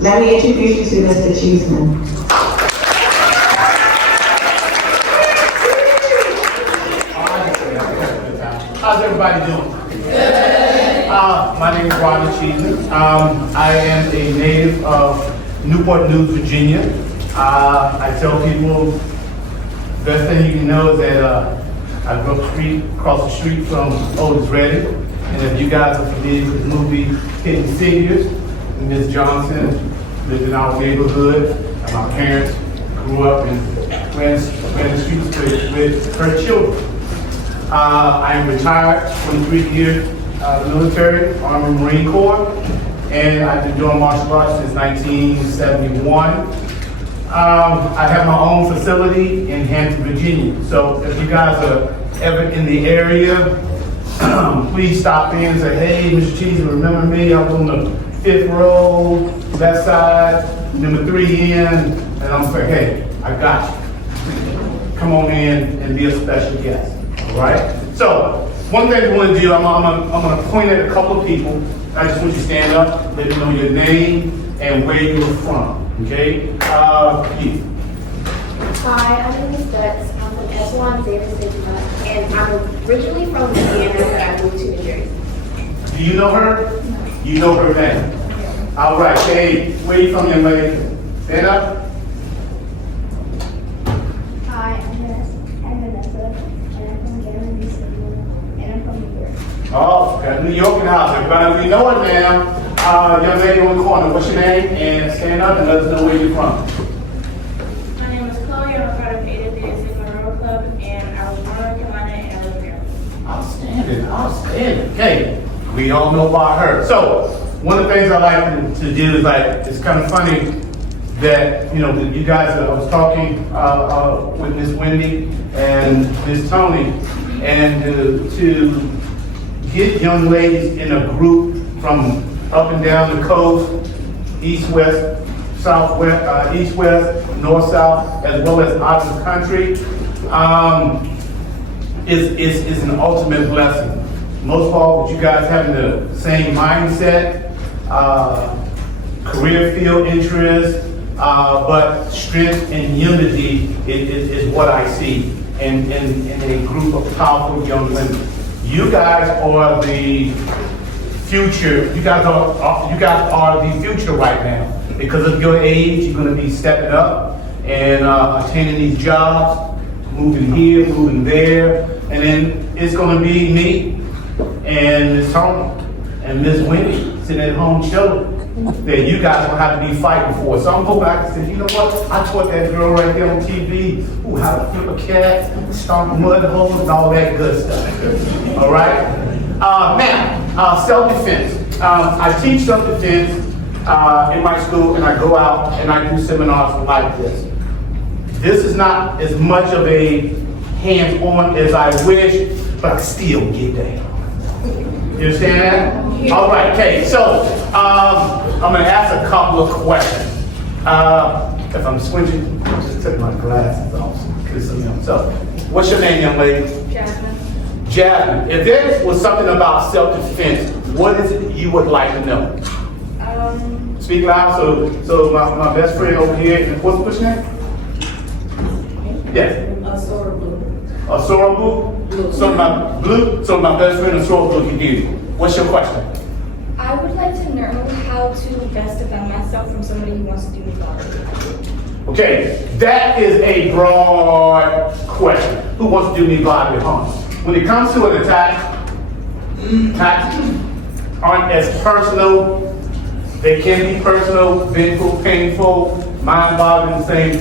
Let me introduce you to Mr. Cheeseman. How's everybody doing? My name is Rodney Cheeseman. I am a native of Newport News, Virginia. I tell people the best thing you can know is that I grew up across the street from Otis Redding. And if you guys are familiar with the movie Hidden Figures, Miss Johnson lived in our neighborhood, and my parents grew up and ran the streets with her children. I am retired, 23 years military, Army Marine Corps, and I've been doing martial arts since 1971. I have my own facility in Hampton, Virginia. So if you guys are ever in the area, please stop in and say, hey, Mr. Cheeseman, remember me? I was on the 5th row, left side, number 3 in, and I'm saying, hey, I got you. Come on in and be a special guest, all right? So, one thing we want to do, I'm going to point at a couple of people. I just want you to stand up, let me know your name and where you're from, okay? You. Hi, I'm Miss Dutz. I'm from Echelon Zeta Sigma, and I'm originally from Indiana, but I moved to New Jersey. Do you know her? No. You know her name? All right, hey, where are you from, young lady? Stand up. Hi, I'm Vanessa, and I'm from Gavin, and I'm from New York. Oh, got New York in the house. Everybody, we know it now. Young lady on the corner, what's your name? And stand up and let us know where you're from. My name is Chloe. I'm a part of Beta Theta Sigma Rhoer Club, and I was born in North Carolina and I live in Maryland. Outstanding, outstanding. Okay, we all know about her. So, one of the things I like to do is it's kind of funny that, you guys, I was talking with Miss Wendy and Miss Toni, and to get young ladies in a group from up and down the coast, east, west, southwest, east, west, north, south, as well as out of the country, is an ultimate blessing. Most of all, you guys having the same mindset, career field interest, but strength and unity is what I see in a group of powerful young women. You guys are the future. You guys are the future right now. Because of your age, you're going to be stepping up and attaining these jobs, moving here, moving there, and then it's going to be me and Miss Toni and Miss Wendy sitting at home chilling that you guys will have to be fighting for. So I'm hoping I can say, you know what? I taught that girl right there on TV how to flip a cat, stomp mud holes, and all that good stuff. All right? Now, self-defense. I teach self-defense in my school, and I go out and I do seminars like this. This is not as much of a hands-on as I wish, but I still get that. You understand that? All right, okay, so I'm going to ask a couple of questions. If I'm switching, I just took my glasses off. So, what's your name, young lady? Jasmine. Jasmine. If there was something about self-defense, what is it you would like to know? Speak loud, so my best friend over here, what's your name? Yes. A Sorority? So my best friend, a Sorority can give you. What's your question? I would like to know how to best defend myself from somebody who wants to do me harm. Okay, that is a broad question. Who wants to do me bodily harm? When it comes to an attack, attacks aren't as personal. They can be personal, vengeful, painful, mind-boggling things,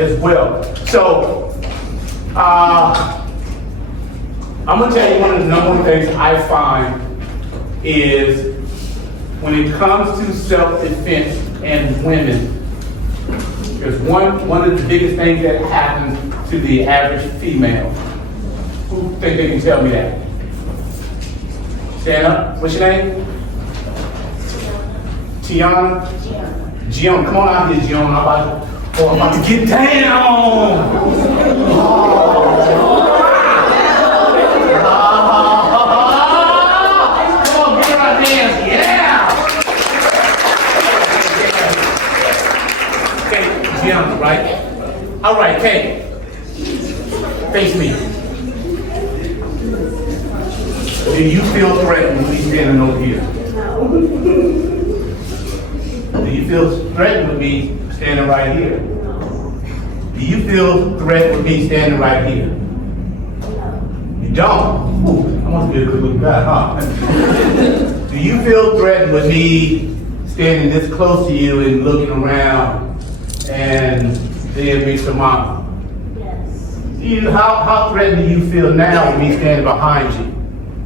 as well. So, I'm gonna tell you one of the number one things I find is when it comes to self-defense and women, there's one of the biggest things that happens to the average female. Who think they can tell me that? Stand up. What's your name? Tiana? Gianna. Come on out here, Gianna. I'm about to get down. Come on, get our hands. Yeah. All right, Kay. Face me. Do you feel threatened when we standing over here? No. Do you feel threatened with me standing right here? No. Do you feel threatened with me standing right here? No. You don't? Ooh, I must be a good looking guy, huh? Do you feel threatened with me standing this close to you and looking around and seeing me to mama? Yes. How threatened do you feel now with me standing behind you?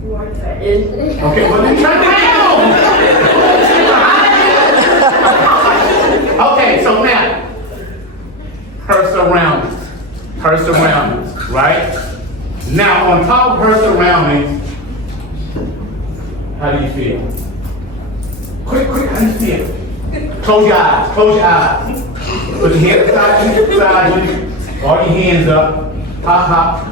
More threatened. Okay, well then turn around! Okay, so now, her surroundings, right? Now, on top of her surroundings, how do you feel? Quick, how do you feel? Close your eyes. Put your hands beside you, all your hands up, ha.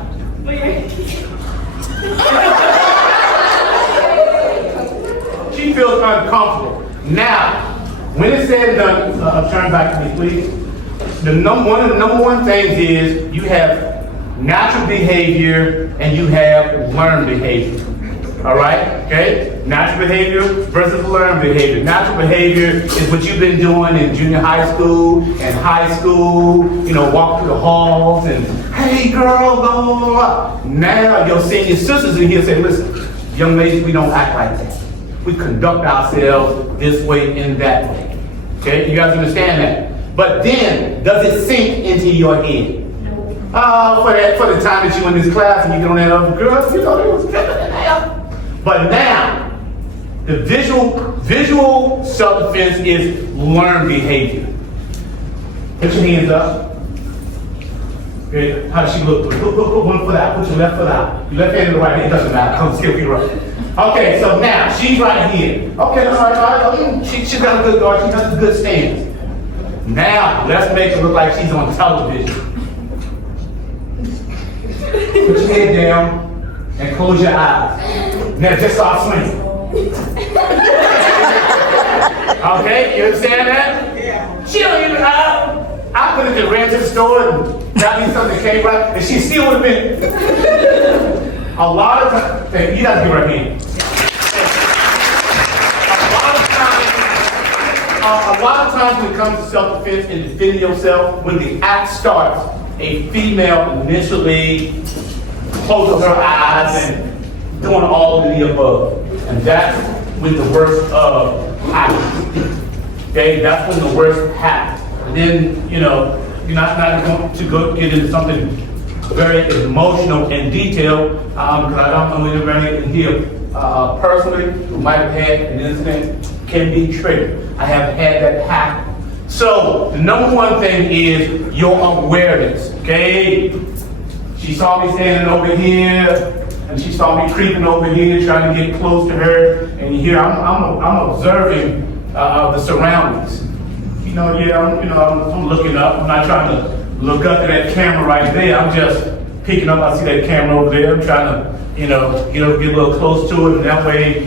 She feels uncomfortable. Now, when it's said and done, turn back to me, please. One of the number one things is you have natural behavior and you have learned behavior. All right? Okay? Natural behavior versus learned behavior. Natural behavior is what you've been doing in junior high school and high school, walk through the halls and, hey girl, blah, blah, blah. Now your senior sisters in here say, listen, young ladies, we don't act like that. We conduct ourselves this way and that way. Okay? You guys understand that? But then, does it sink into your head? For the time that you in this class and you don't have other girls, they was tripping in there. But now, the visual self-defense is learned behavior. Put your hands up. Okay, how does she look? Put one foot out, put your left foot out. Your left hand and the right hand, it doesn't matter. Come skill you right. Okay, so now, she's right here. Okay, all right. She's got a good guard, she has a good stance. Now, let's make it look like she's on television. Put your head down and close your eyes. Now just start swinging. Okay, you understand that? Yeah. She don't even, I could have just ran to the store and got me something that came right, and she still would have been. A lot of times, you guys give her a hand. A lot of times when it comes to self-defense and defending yourself, when the act starts, a female initially closes her eyes and doing all of the above. And that's when the worst happens. Okay, that's when the worst happens. And then, you're not going to get into something very emotional and detailed, because I don't know anybody in here personally who might have had an incident can be triggered. I have had that happen. So the number one thing is your awareness. Okay, she saw me standing over here, and she saw me creeping over here, trying to get close to her. And here I'm observing the surroundings. I'm looking up. I'm not trying to look up to that camera right there. I'm just picking up. I see that camera over there. I'm trying to, get a little close to it, and that way,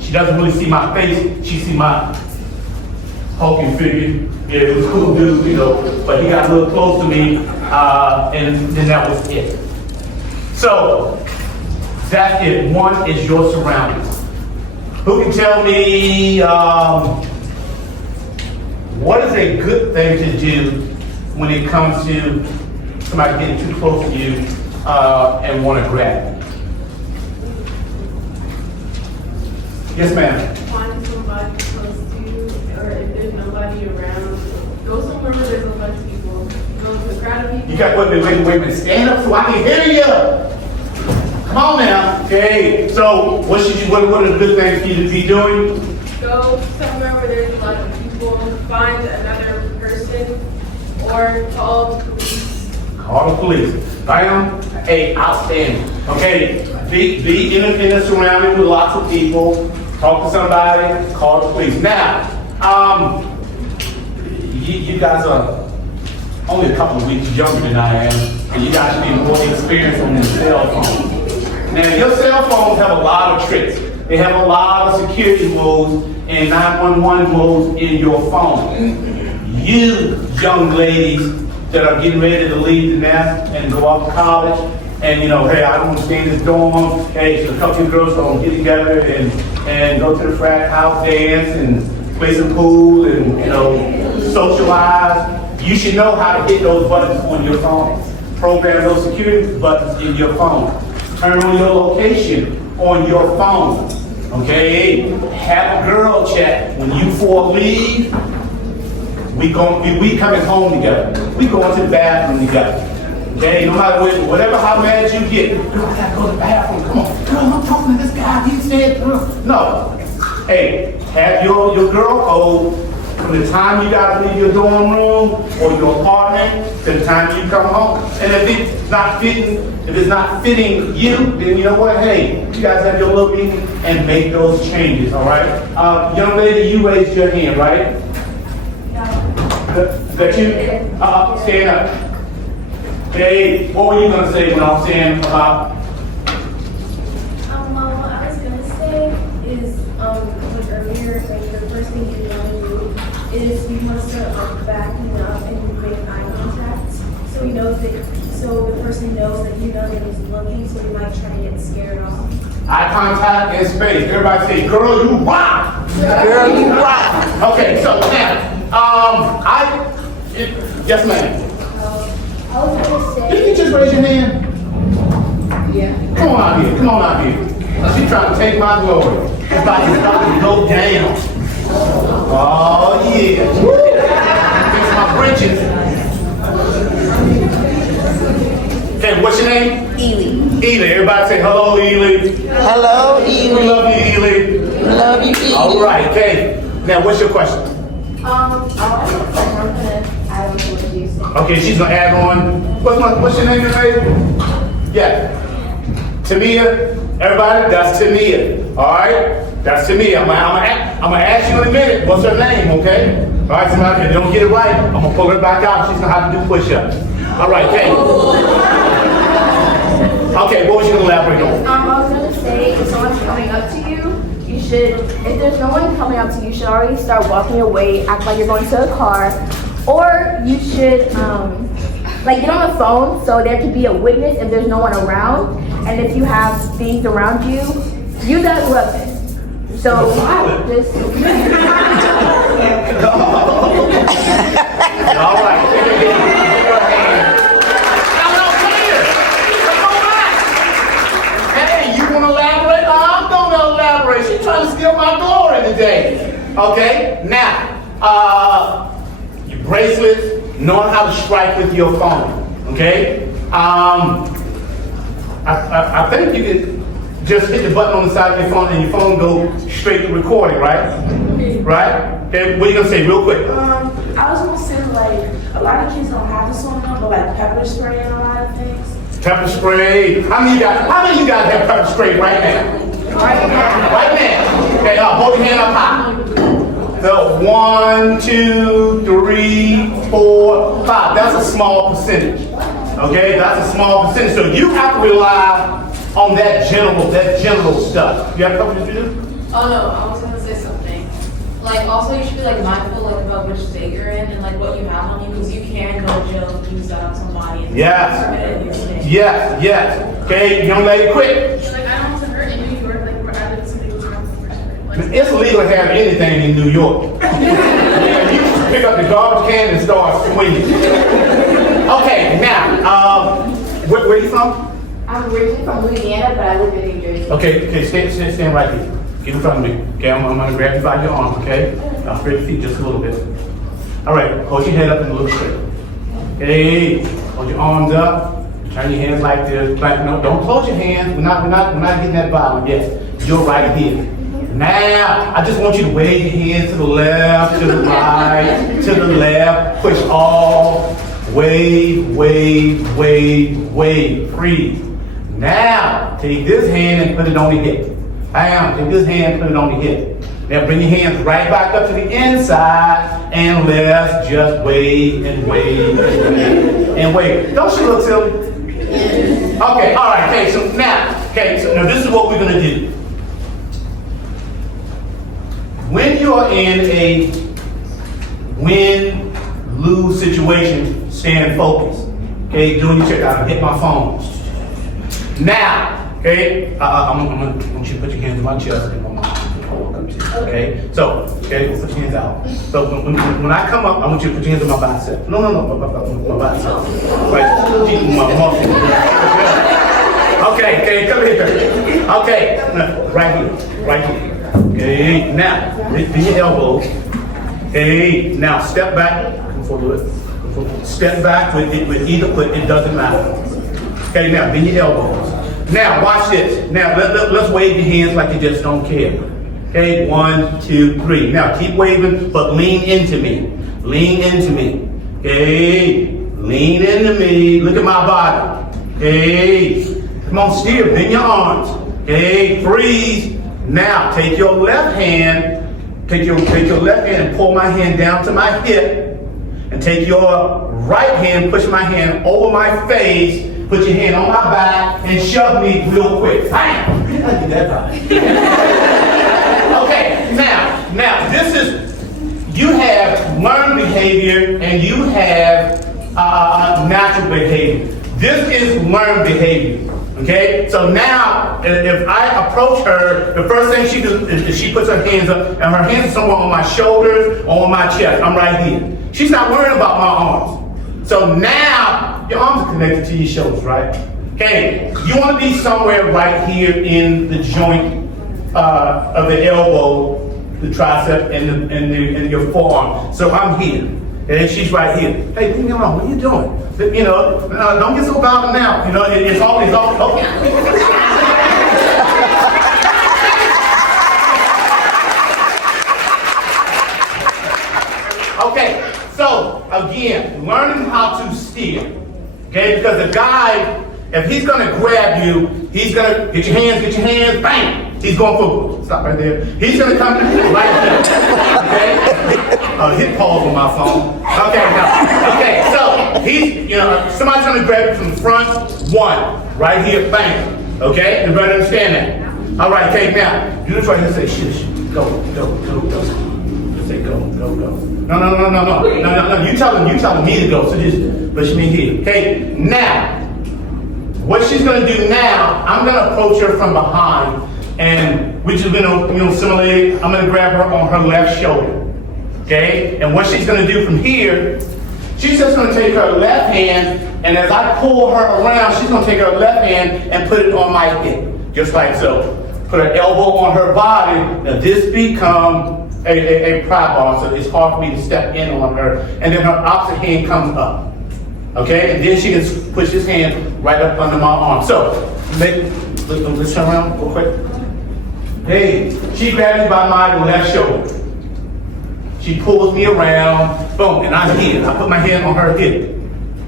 she doesn't really see my face. She see my hulking figure. Yeah, it was cool dude, but he got a little close to me, and then that was it. So that's it. One is your surroundings. Who can tell me what is a good thing to do when it comes to somebody getting too close to you and want to grab you? Yes, ma'am. Find somebody close to you, or if there's nobody around, go somewhere where there's a bunch of people. Go to a crowd of people. You got, wait a minute, stand up so I can hear you. Come on now. Okay, so what are the good things for you to be doing? Go somewhere where there's a lot of people, find another person, or call the police. Call the police. Bam. Hey, outstanding. Okay, be in a surrounding with lots of people. Talk to somebody. Call the police. Now, you guys are only a couple of weeks younger than I am, and you guys should be more experienced on your cell phone. Now, your cell phones have a lot of tricks. They have a lot of security modes and 911 modes in your phone. You young ladies that are getting ready to leave the nest and go off to college. And you know, hey, I don't want to stay in this dorm. Hey, so a couple of girls gonna get together and go to the frat house dance and play some pool and, you know, socialize. You should know how to hit those buttons on your phone. Program those security buttons in your phone. Turn on your location on your phone. Okay? Have a girl chat. When you four leave, we coming home together. We going to the bathroom together. Okay? No matter whatever how mad you get, girl, I gotta go to the bathroom. Come on. Girl, I'm talking to this guy. He said, no. Hey, have your girl code from the time you gotta leave your dorm room or your apartment to the time you come home. And if it's not fitting you, then you know what? Hey, you guys have your little meeting and make those changes, all right? Young lady, you raised your hand, right? That you, stand up. Hey, what were you gonna say when I was saying about? What I was gonna say is, like earlier, like the first thing you want to do is you must back him up and make eye contact, so he knows that, so the person knows that you know that he's looking, so he might try to get scared off. Eye contact in space. Everybody say, girl, you rock. Girl, you rock. Okay, so now, yes, ma'am. I was gonna say. Did you just raise your hand? Yeah. Come on out here. Come on out here. She's trying to take my glory. It's about to go down. Oh, yeah. Fix my britches. Okay, what's your name? Ely. Ely. Everybody say hello, Ely. Hello, We Ely. love you, Ely. We love you, Ely. All right, okay. Now, what's your question? Okay, she's gonna add on. What's your name, baby? Yeah. Tamia. Everybody, that's Tamia. All right, that's Tamia. I'm gonna ask you in a minute. What's her name? Okay. All right, somebody, if you don't get it right, I'm gonna pull her back out. She's gonna have to do push-ups. All right, okay. Okay, what was you gonna elaborate on? I was gonna say, if someone's coming up to you, you should, if there's no one coming up to you, you should already start walking away, act like you're going to a car, or you should, like get on the phone so there can be a witness if there's no one around, and if you have things around you, use that as a weapon. So just. All right. She's trying to steal my glory today. Okay, now, your bracelets, knowing how to strike with your phone. Okay, I think you can just hit the button on the side of your phone and your phone go straight to recording, right? Right? Okay, what are you gonna say real quick? I was gonna say like a lot of kids don't have this on them, but like pepper spray and a lot of things. Pepper spray. How many of you guys have pepper spray right now? Right now. Right now. Okay, hold your hand up high. So 1, 2, 3, 4, 5. That's a small percentage. Okay, that's a small percentage. So you have to rely on that general stuff. You have a couple to do? Oh no, I was gonna say something. Like also you should be like mindful like about which state you're in and like what you have on you because you can go to jail if you use that on somebody. And Yes. Yes, yes. Okay, young lady, quick. Like I don't want to hurt in New York, like where I live in New York. It's illegal to have anything in New York. Yeah, you just pick up the garbage can and start swinging. Okay, now, where are you from? I'm originally from Louisiana, but I live in New Jersey. Okay, stand right here. Get in front of me. Okay, I'm gonna grab you by your arm, okay? Now spread your feet just a little bit. All right, hold your head up and look straight. Okay, hold your arms up. Turn your hands like this. Like, no, don't close your hands. We're not getting that violent. Yes, you're right here. Now, I just want you to wave your hands to the left, to the right, to the left. Push all. Wave, wave, wave, wave. Freeze. Now, take this hand and put it on the hip. Bam, take this hand and put it on the hip. Now bring your hands right back up to the inside and let's just wave and wave and wave and wave. Don't you look silly? Okay, all right, okay, so now this is what we're gonna do. When you're in a win-lose situation, staying focused. Okay, doing your check out. I hit my phone. Now, okay, I want you to put your hands on my chest. Okay, so, okay, put your hands out. So when I come up, I want you to put your hands on my bicep. No, my bicep. Like, my muscle. Okay, come here. Okay, right here. Okay, now, bend your elbows. Okay, now step back. Come forward. Step back with either foot, it doesn't matter. Okay, now bend your elbows. Now watch this. Now let's wave your hands like you just don't care. Okay, 1, 2, 3. Now keep waving, but lean into me. Lean into me. Okay, lean into me. Look at my body. Okay, come on, steer. Bend your arms. Okay, freeze. Now take your left hand. Take your left hand and pull my hand down to my hip. And take your right hand, push my hand over my face, put your hand on my back, and shove me real quick. Bam! I did that right. Okay, now this is, you have learned behavior and you have natural behavior. This is learned behavior. Okay, so now if I approach her, the first thing she does is she puts her hands up, and her hands are somewhere on my shoulders or on my chest. I'm right here. She's not worrying about my arms. So now your arms are connected to your shoulders, right? Okay, you want to be somewhere right here in the joint of the elbow, the tricep, and your forearm. So I'm here. And she's right here. Hey, leave me alone. What are you doing? You know, don't get so bothered now. You know, it's all okay. Okay, so again, learning how to steer. Okay, because the guy, if he's gonna grab you, he's gonna get your hands, bang! He's going for, stop right there. He's gonna come right here. Okay? Hit pause on my phone. Okay, so he's, you know, somebody's gonna grab you from the front, one, right here, bang. Okay? Everybody understand that? All right, okay, now, do this right here, say, shush, go. Say go. No. You telling me to go, so just push me here. Okay, now, what she's gonna do now, I'm gonna approach her from behind, and which is gonna, simulate, I'm gonna grab her on her left shoulder. Okay? And what she's gonna do from here, she's just gonna take her left hand, and as I pull her around, she's gonna take her left hand and put it on my hip. Just like so. Put her elbow on her body. Now this becomes a pry bar, so it's hard for me to step in on her. And then her opposite hand comes up. Okay? And then she can push his hand right up under my arm. So, let's turn around real quick. Hey, she grabs me by my left shoulder. She pulls me around, boom, and I'm here. I put my hand on her hip.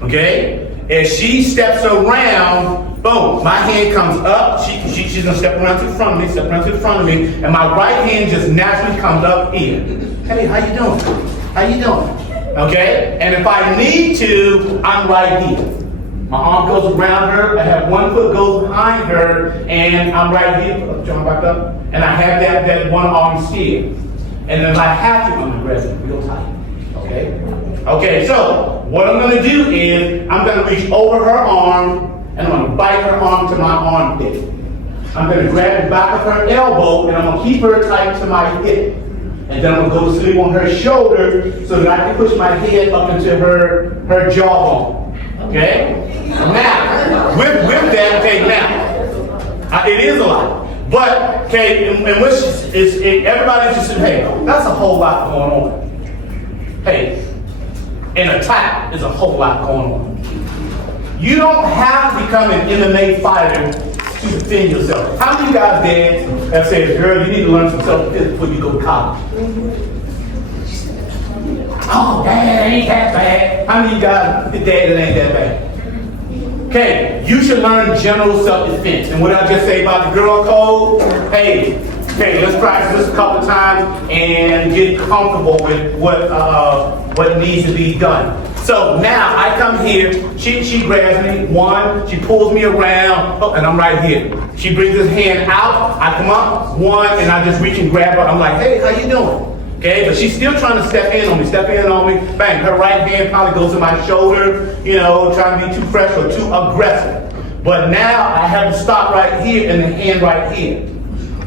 Okay? As she steps around, boom, my hand comes up. She's gonna step around to the front of me, and my right hand just naturally comes up here. Hey, how you doing? Okay? And if I need to, I'm right here. My arm goes around her, I have one foot goes behind her, and I'm right here, jump back up, and I have that one arm steer. And if I have to, I'm gonna grab it real tight, okay? Okay, so what I'm gonna do is, I'm gonna reach over her arm, and I'm gonna bite her arm to my armpit. I'm gonna grab the back of her elbow, and I'm gonna keep her tight to my hip. And then I'm gonna go to sleep on her shoulder, so that I can push my head up into her jawbone. Okay? Now, with that, okay, now, it is a lot. But, okay, and which is everybody's just saying, hey, that's a whole lot going on. Hey, an attack is a whole lot going on. You don't have to become an MMA fighter to defend yourself. How many of you guys dads have said, girl, you need to learn some self-defense before you go to college? Oh, dad, it ain't that bad. How many of you guys, dad, it ain't that bad? Okay, you should learn general self-defense. And what I just say about the girl code, hey, let's practice this a couple times and get comfortable with what needs to be done. So now I come here, she grabs me, one, she pulls me around, and I'm right here. She brings her hand out, I come up, one, and I just reach and grab her. I'm like, hey, how you doing? Okay, but she's still trying to step in on me, bang, her right hand probably goes to my shoulder, you know, trying to be too fresh or too aggressive. But now I have to stop right here and the hand right here.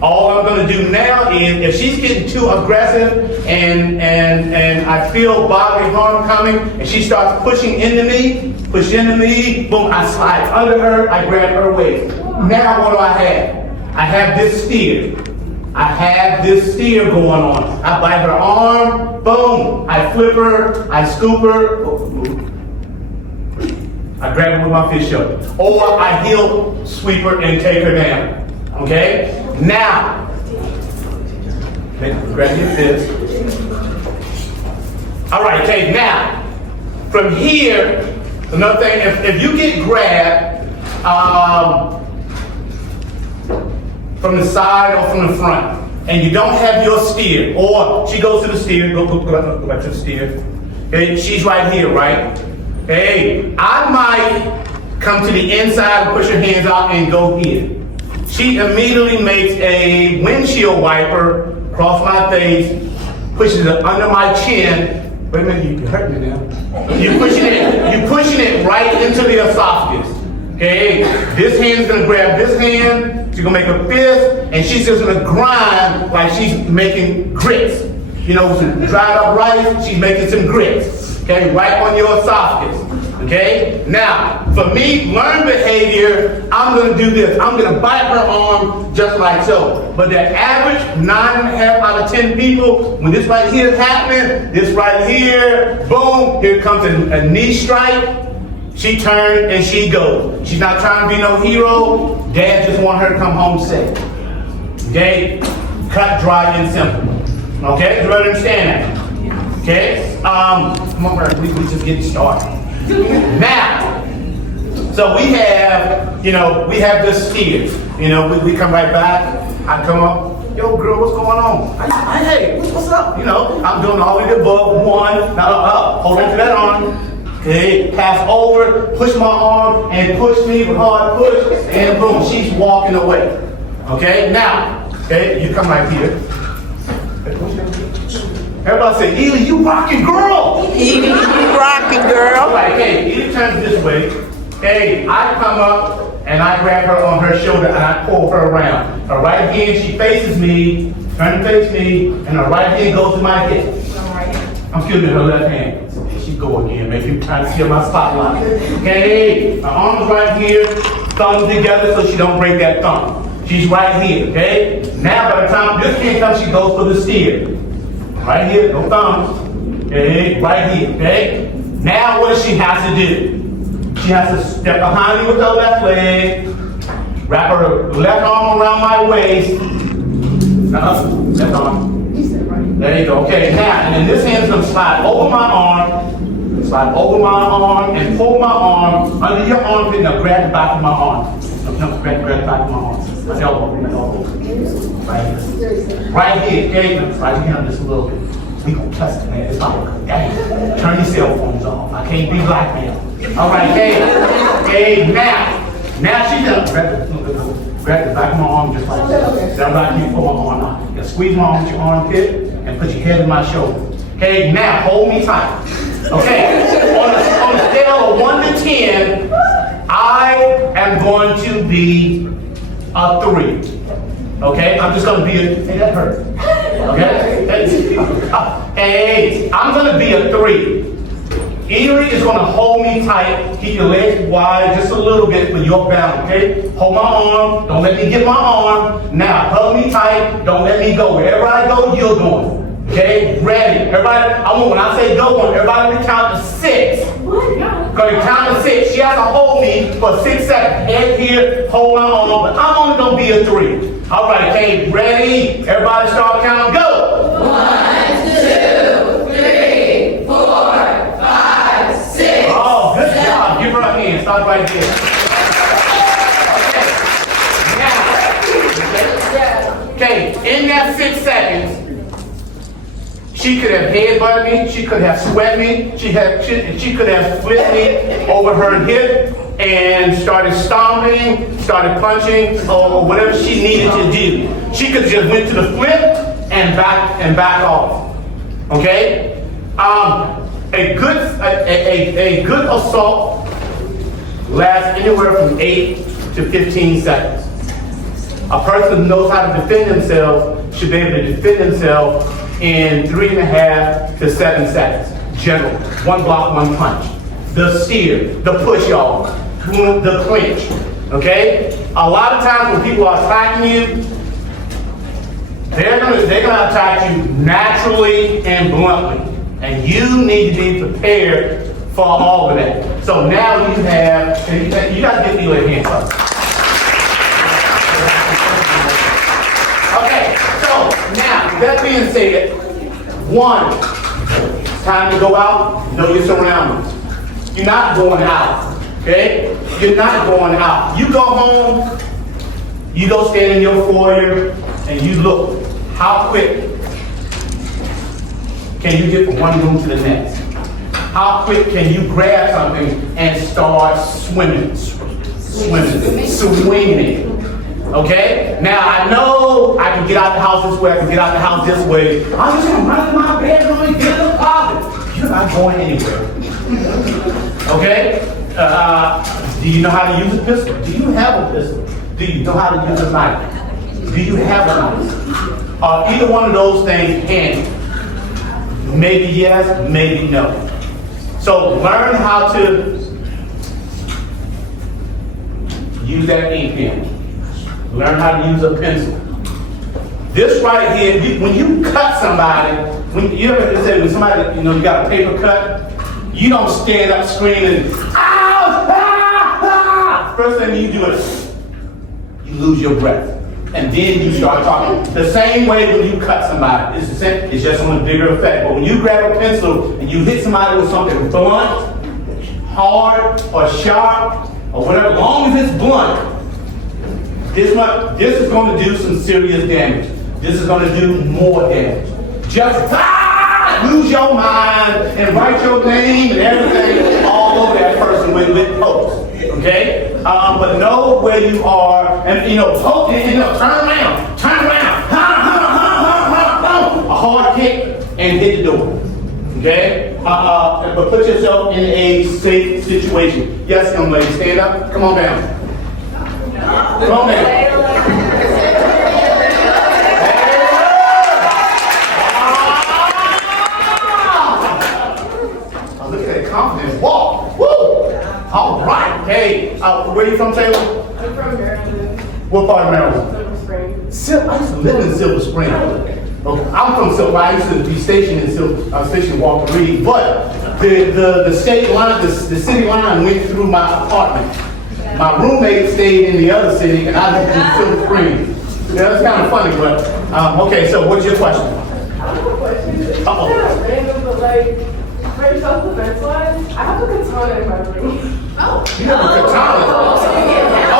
All I'm gonna do now is, if she's getting too aggressive and I feel bodily harm coming, and she starts pushing into me, boom, I slide under her, I grab her waist. Now what do I have? I have this steer. Going on. I bite her arm, boom, I flip her, I scoop her, I grab her with my fish hook. Or I heel sweep her and take her down. Okay? Now, grab your fist. All right, okay, now, from here, another thing, if you get grabbed from the side or from the front, and you don't have your steer, or she goes to the steer, go back to the steer. Okay, she's right here, right? Hey, I might come to the inside and push her hands out and go here. She immediately makes a windshield wiper across my face, pushes it under my chin. Wait a minute, you hurt me now. You're pushing it right into the esophagus. Okay, this hand's gonna grab this hand, she's gonna make a fist, and she's just gonna grind like she's making grits. You know, some dried up rice, she's making some grits. Okay, right on your esophagus. Okay, now, for me, learned behavior, I'm gonna do this. I'm gonna bite her arm just like so. But the average 9.5 out of 10 people, when this right here is happening, this right here, boom, here comes a knee strike. She turns and she goes. She's not trying to be no hero. Dad just want her to come home safe. Okay? Cut, dry, and simple. Okay? Do you understand that? Okay? Come on, we just getting started. Now, so we have, we have this steer. We come right back. I come up. Yo, girl, what's going on? Hey, what's up? I'm doing all the above. One, now up. Hold on to that arm. Okay, pass over, push my arm, and push me with hard push, and boom, she's walking away. Okay, now, you come right here. Everybody say, Ely, you rocking girl! Edie, you rocking, girl. All right, Ely turns this way. I come up, and I grab her on her shoulder, and I pull her around. Her right hand, she faces me, turn to face me, and her right hand goes to my hip. Excuse me, her left hand. She go again, make you try to see my spotlight. Okay, her arms right here, thumbs together so she don't break that thumb. She's right here, okay? Now by the time this hand comes, she goes for the steer. Right here, no thumbs. Okay, right here, okay? Now what does she have to do? She has to step behind me with her left leg, wrap her left arm around my waist. Left arm. There you go. Okay, now, and then this hand's gonna slide over my arm, and pull my arm under your armpit. Now grab the back of my arm. No, grab the back of my arm. My elbow. Right here, okay? Now, slide your hand just a little bit. We gonna test it, man. It's not gonna go. Turn your cell phones off. I can't be blackmailed. All right, okay, now she's gonna grab the back of my arm just like that. That's right, you pull my arm out. You squeeze my arm with your armpit and put your head on my shoulder. Okay, now hold me tight. Okay, on a scale of 1 to 10, I am going to be a 3. Okay, I'm just gonna be hey, that hurt. Okay, I'm gonna be a 3. Ely is gonna hold me tight, keep your legs wide just a little bit for your balance, okay? Hold my arm, don't let me get my arm. Now, hug me tight, don't let me go. Wherever I go, you're going. Okay, ready. Everybody, when I say go, everybody to count to 6. Gonna count to 6. She has to hold me for 6 seconds. Head here, hold my arm, but I'm only gonna be a 3. All right, okay, ready? Everybody start counting, go. 1, 2, 3, 4, 5, 6. Oh, good job. Give her a hand. Start right here. Okay. Now. Okay, in that 6 seconds, she could have headbutted me, she could have swept me, she could have flipped me over her hip and started stomping, started punching, or whatever she needed to do. She could have just went to the flip and back off. Okay? A good assault lasts anywhere from 8 to 15 seconds. A person who knows how to defend themselves should be able to defend themselves in 3.5 to 7 seconds. General, 1 block, 1 punch. The steer, the push-off, the clinch. Okay? A lot of times when people are attacking you, they're gonna attack you naturally and bluntly. And you need to be prepared for all of that. So now you have, and you guys give me your hands up. Okay, so now, that being said, 1, it's time to go out, know your surroundings. You're not going out, okay? You're not going out. You go home, you go stand in your foyer, and you look, how quick can you get from one room to the next? How quick can you grab something and start swinging? Okay? Now I know I can get out the house this way, I can get out the house this way. I'm just gonna run in my bedroom and get in the closet. You're not going anywhere. Okay? Do you know how to use a pistol? Do you have a pistol? Do you know how to use a knife? Do you have a knife? Either one of those things handy. Maybe yes, maybe no. So learn how to use that ink pen. Learn how to use a pencil. This right here, when you cut somebody, when you ever say when somebody, you got a paper cut, you don't stand up screaming, ow, ah, ah. First thing you do is you lose your breath. And then you start talking. The same way when you cut somebody, it's the same, it's just on a bigger effect. But when you grab a pencil and you hit somebody with something blunt, hard, or sharp, or whatever, as long as it's blunt, this is going to do some serious damage. This is going to do more damage. Just lose your mind and write your name and everything all over that person with posts. Okay? But know where you are, and poke and turn around, a hard kick and hit the door. Okay? But put yourself in a safe situation. Yes, young lady, stand up. Come on down. Come on down. Look at that confidence. Walk. Woo! All right. Hey, where are you from, Taylor? I'm from Maryland. What part of Maryland? Silver Spring. I used to live in Silver Spring. Okay. I'm from Silver. I used to be stationed in Silver. I was stationed in Walker Reed. But the state line, the city line went through my apartment. My roommate stayed in the other city, and I lived in Silver Spring. Yeah, that's kind of funny, but okay. So, what's your question? I have a question. It's kind Uh-oh. of random, but for self-defense wise, I have a katana in my room. You have a katana.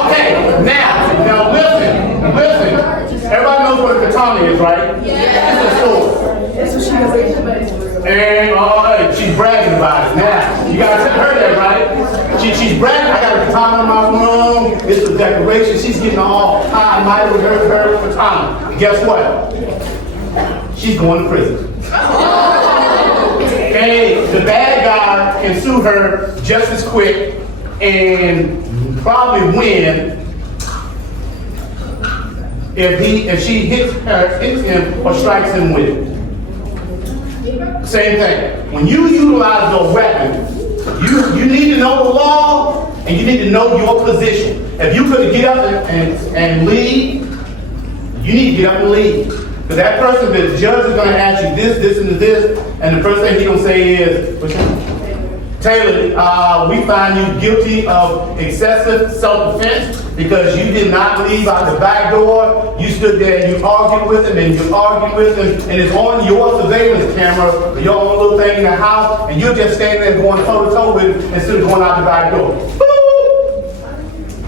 Okay, now listen. Everybody knows what a katana is, right? Yeah. It's a sword. It's what she has but it's real. And she's bragging about it. Now, you guys heard that, right? She's bragging. I got a katana in my room. It's a decoration. She's getting all high and mighty with her katana. Guess what? She's going to prison. Okay, the bad guy can sue her just as quick and probably win if she hits him or strikes him with it. Same thing. When you utilize your weapon, you need to know the law and you need to know your position. If you could get up and leave, you need to get up and leave. Because that person, the judge is going to ask you this, and this, and the first thing he's going to say is, Taylor, we find you guilty of excessive self-defense because you did not leave out the back door. You stood there and you argued with him and you argued with him, and it's on your surveillance camera, your own little thing in the house, and you're just standing there going toe-to-toe with him instead of going out the back door.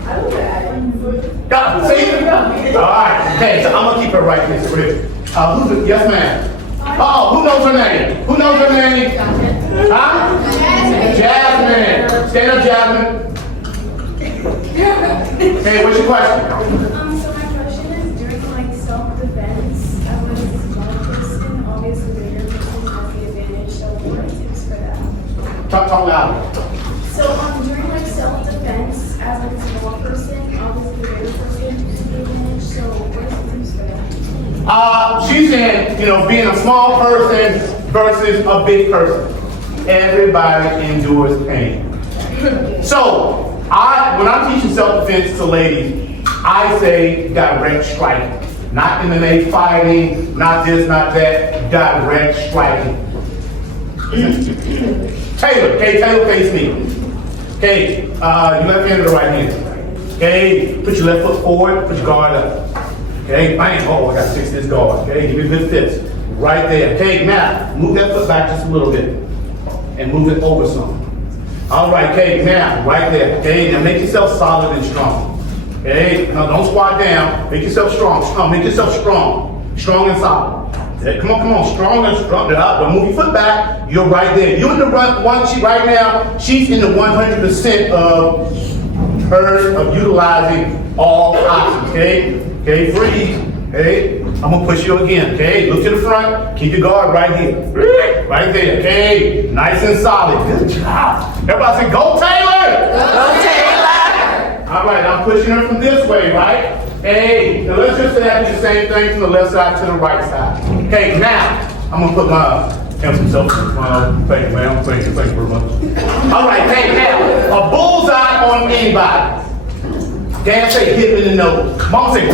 I don't know. Got it. See? All right. Okay, so I'm going to keep her right here. Who's it? Yes, ma'am. Oh, who knows her name? Who knows her name? Huh? Jasmine. Stand up, Jasmine. Hey, what's your question? So my question is, during self-defense, when it's one person, obviously the other person has the Talk louder. So during like self-defense, as like a small person, obviously the bigger person is the advantage. So what is the use for that? She said, you know, being a small person versus a big person. Everybody endures pain. So, when I'm teaching self-defense to ladies, I say direct striking. Not MMA fighting, not this, not that, direct striking. Taylor, okay, Taylor face me. Okay, your left hand or the right hand. Okay, put your left foot forward, put your guard up. Okay, bang, oh, I got to fix this guard. Okay, give me a good fist. Right there. Okay, now, move that foot back just a little bit. And move it over some. All right, okay, now, right there. Okay, now make yourself solid and strong. Okay, now don't squat down. Make yourself strong. Make yourself strong. Strong and solid. Okay, come on, strong and strong. Don't move your foot back. You're right there. You're in the one. She right now. She's in the 100% of utilizing all options. Okay, okay, freeze. Okay, I'm gonna push you again. Okay, look to the front. Keep your guard right here. Right there. Okay, nice and solid. Good job. Everybody say, "Go Taylor!" Go Taylor! All right, I'm pushing her from this way, right? Hey, now let's just say I do the same thing from the left side to the right side. Okay, now, I'm gonna put my himself. Thank you, man. Thank you very much. All right, hey, now, a bullseye on anybody. Dad say hit him in the nose. Mom say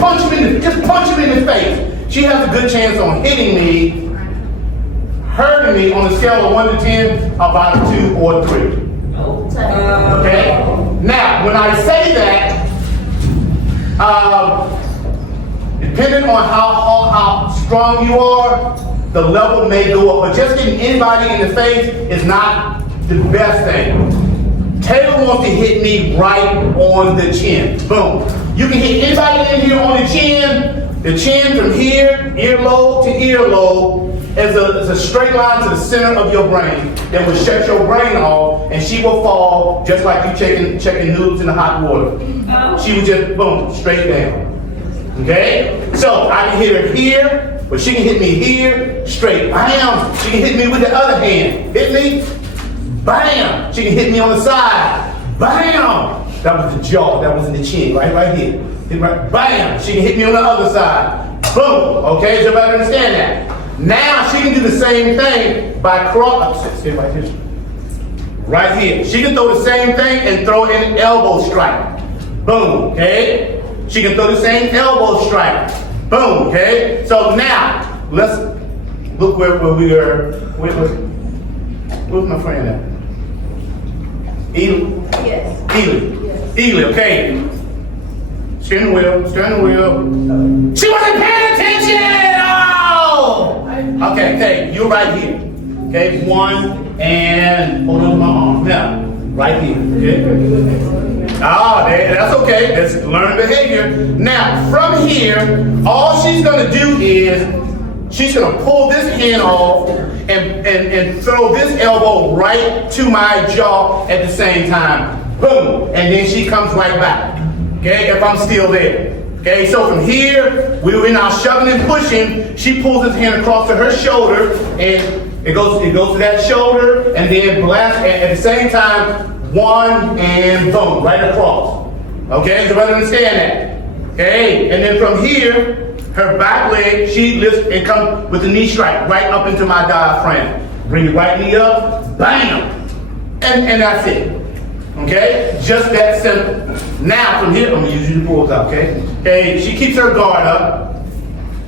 just punch him in the face. She has a good chance on hitting me, hurting me on a scale of 1 to 10, about a 2 or 3. Okay? Now, when I say that, depending on how strong you are, the level may go up. But just getting anybody in the face is not the best thing. Taylor wants to hit me right on the chin. Boom. You can hit anybody in here on the chin. The chin from here, earlobe to earlobe, is a straight line to the center of your brain that will shut your brain off, and she will fall just like you checking noodles in the hot water. She would just, boom, straight down. Okay? So I can hit her here, but she can hit me here, straight. Bam! She can hit me with the other hand. Hit me. Bam! She can hit me on the side. Bam! That was the jaw. That was in the chin. Right here. Hit right. Bam! She can hit me on the other side. Boom! Okay, does everybody understand that? Now she can do the same thing by sit right here. Right here. She can throw the same thing and throw in an elbow strike. Boom. Okay? She can throw the same elbow strike. Boom. Okay? So now, let's look where we are. Where's my friend at? Ely? Yes. Ely, okay. Steering the wheel. She wasn't paying attention! Oh! Okay, you're right here. Okay, 1, and hold on to my arm. Now, right here, okay? That's okay, that's learned behavior. Now, from here, all she's gonna do is, she's gonna pull this hand off and throw this elbow right to my jaw at the same time. Boom, and then she comes right back. Okay, if I'm still there. Okay, so from here, we're now shoving and pushing. She pulls this hand across to her shoulder, and it goes to that shoulder, and then blast at the same time, 1 and boom, right across. Okay, so everybody understand that. Okay, and then from here, her back leg, she lifts and comes with the knee strike right up into my diaphragm. Bring your right knee up, bam, and that's it. Okay, just that simple. Now from here, I'm gonna use you to pull it up. Okay, okay. She keeps her guard up.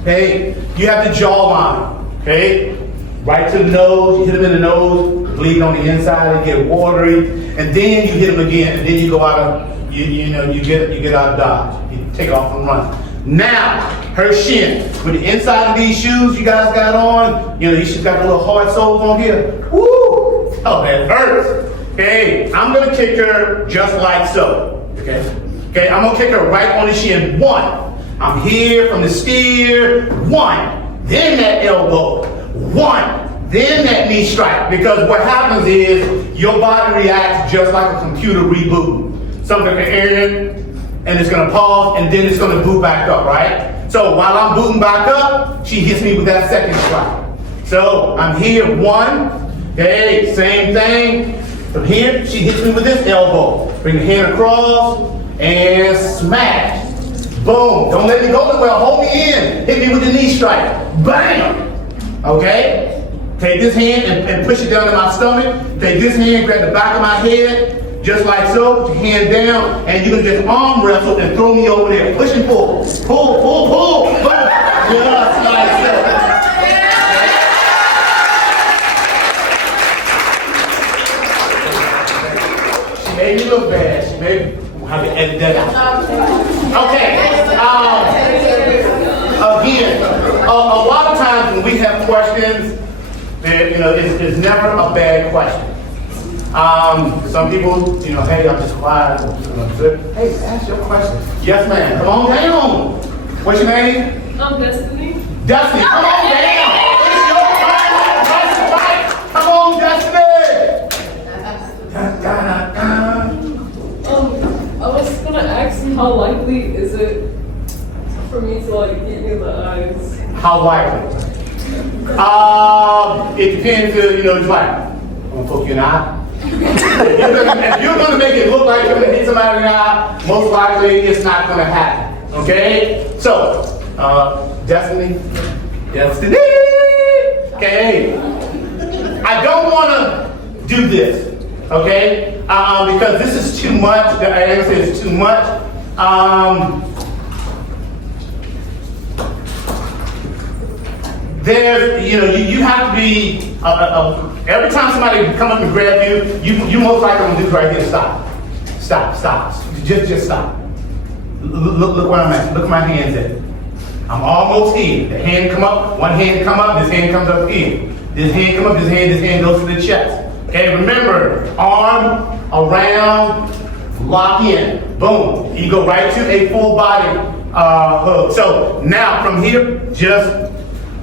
Okay, you have the jawline. Okay, right to the nose. You hit him in the nose, bleed on the inside and get watery, and then you hit him again, and then you go out of you get out of dodge. You take off and run. Now her shin with the inside of these shoes you guys got on. She's got the little hard soles on here. Woo! Oh, that hurts. Okay, I'm gonna kick her just like so. Okay, I'm gonna kick her right on the shin. 1. I'm here from the steer. 1. Then that elbow. 1. Then that knee strike. Because what happens is your body reacts just like a computer rebooting. Something can end, and it's gonna pause, and then it's gonna boot back up, right? So while I'm booting back up, she hits me with that second strike. So I'm here. 1. Okay, same thing. From here, she hits me with this elbow. Bring the hand across and smash. Boom. Don't let me go nowhere. Hold me in. Hit me with the knee strike. Bam. Okay? Take this hand and push it down to my stomach. Take this hand, grab the back of my head, just like so. Put your hand down, and you're gonna just arm wrestle and throw me over there. Push and pull. Pull, pull, pull. Pull. Just like so. Made me look bad. She made me have to edit that out. Okay. Again, a lot of times when we have questions, it's never a bad question. Some people, hey, I'm just quiet. Hey, ask your question. Yes, ma'am. Come on down. What's your name? Destiny. Destiny, come on down. It's your turn. That's right. Come on, Destiny. I was gonna ask, how likely is it for me to like get you in the eyes? How likely? It depends. It's like I'm gonna poke you in the eye. If you're gonna make it look like you're gonna hit somebody in the eye, most likely it's not gonna happen. Okay? So, Destiny. Okay. I don't wanna do this. Okay? Because this is too much. The answer is too much. There's, you have to be, every time somebody come up and grab you most likely gonna do right here, stop. Stop. Just stop. Look where I'm at. Look where my hand's at. I'm almost here. The hand come up, one hand come up, this hand comes up here. This hand come up, this hand goes to the chest. Okay, remember, arm, around, lock in, boom. You go right to a full body hug. So now from here, just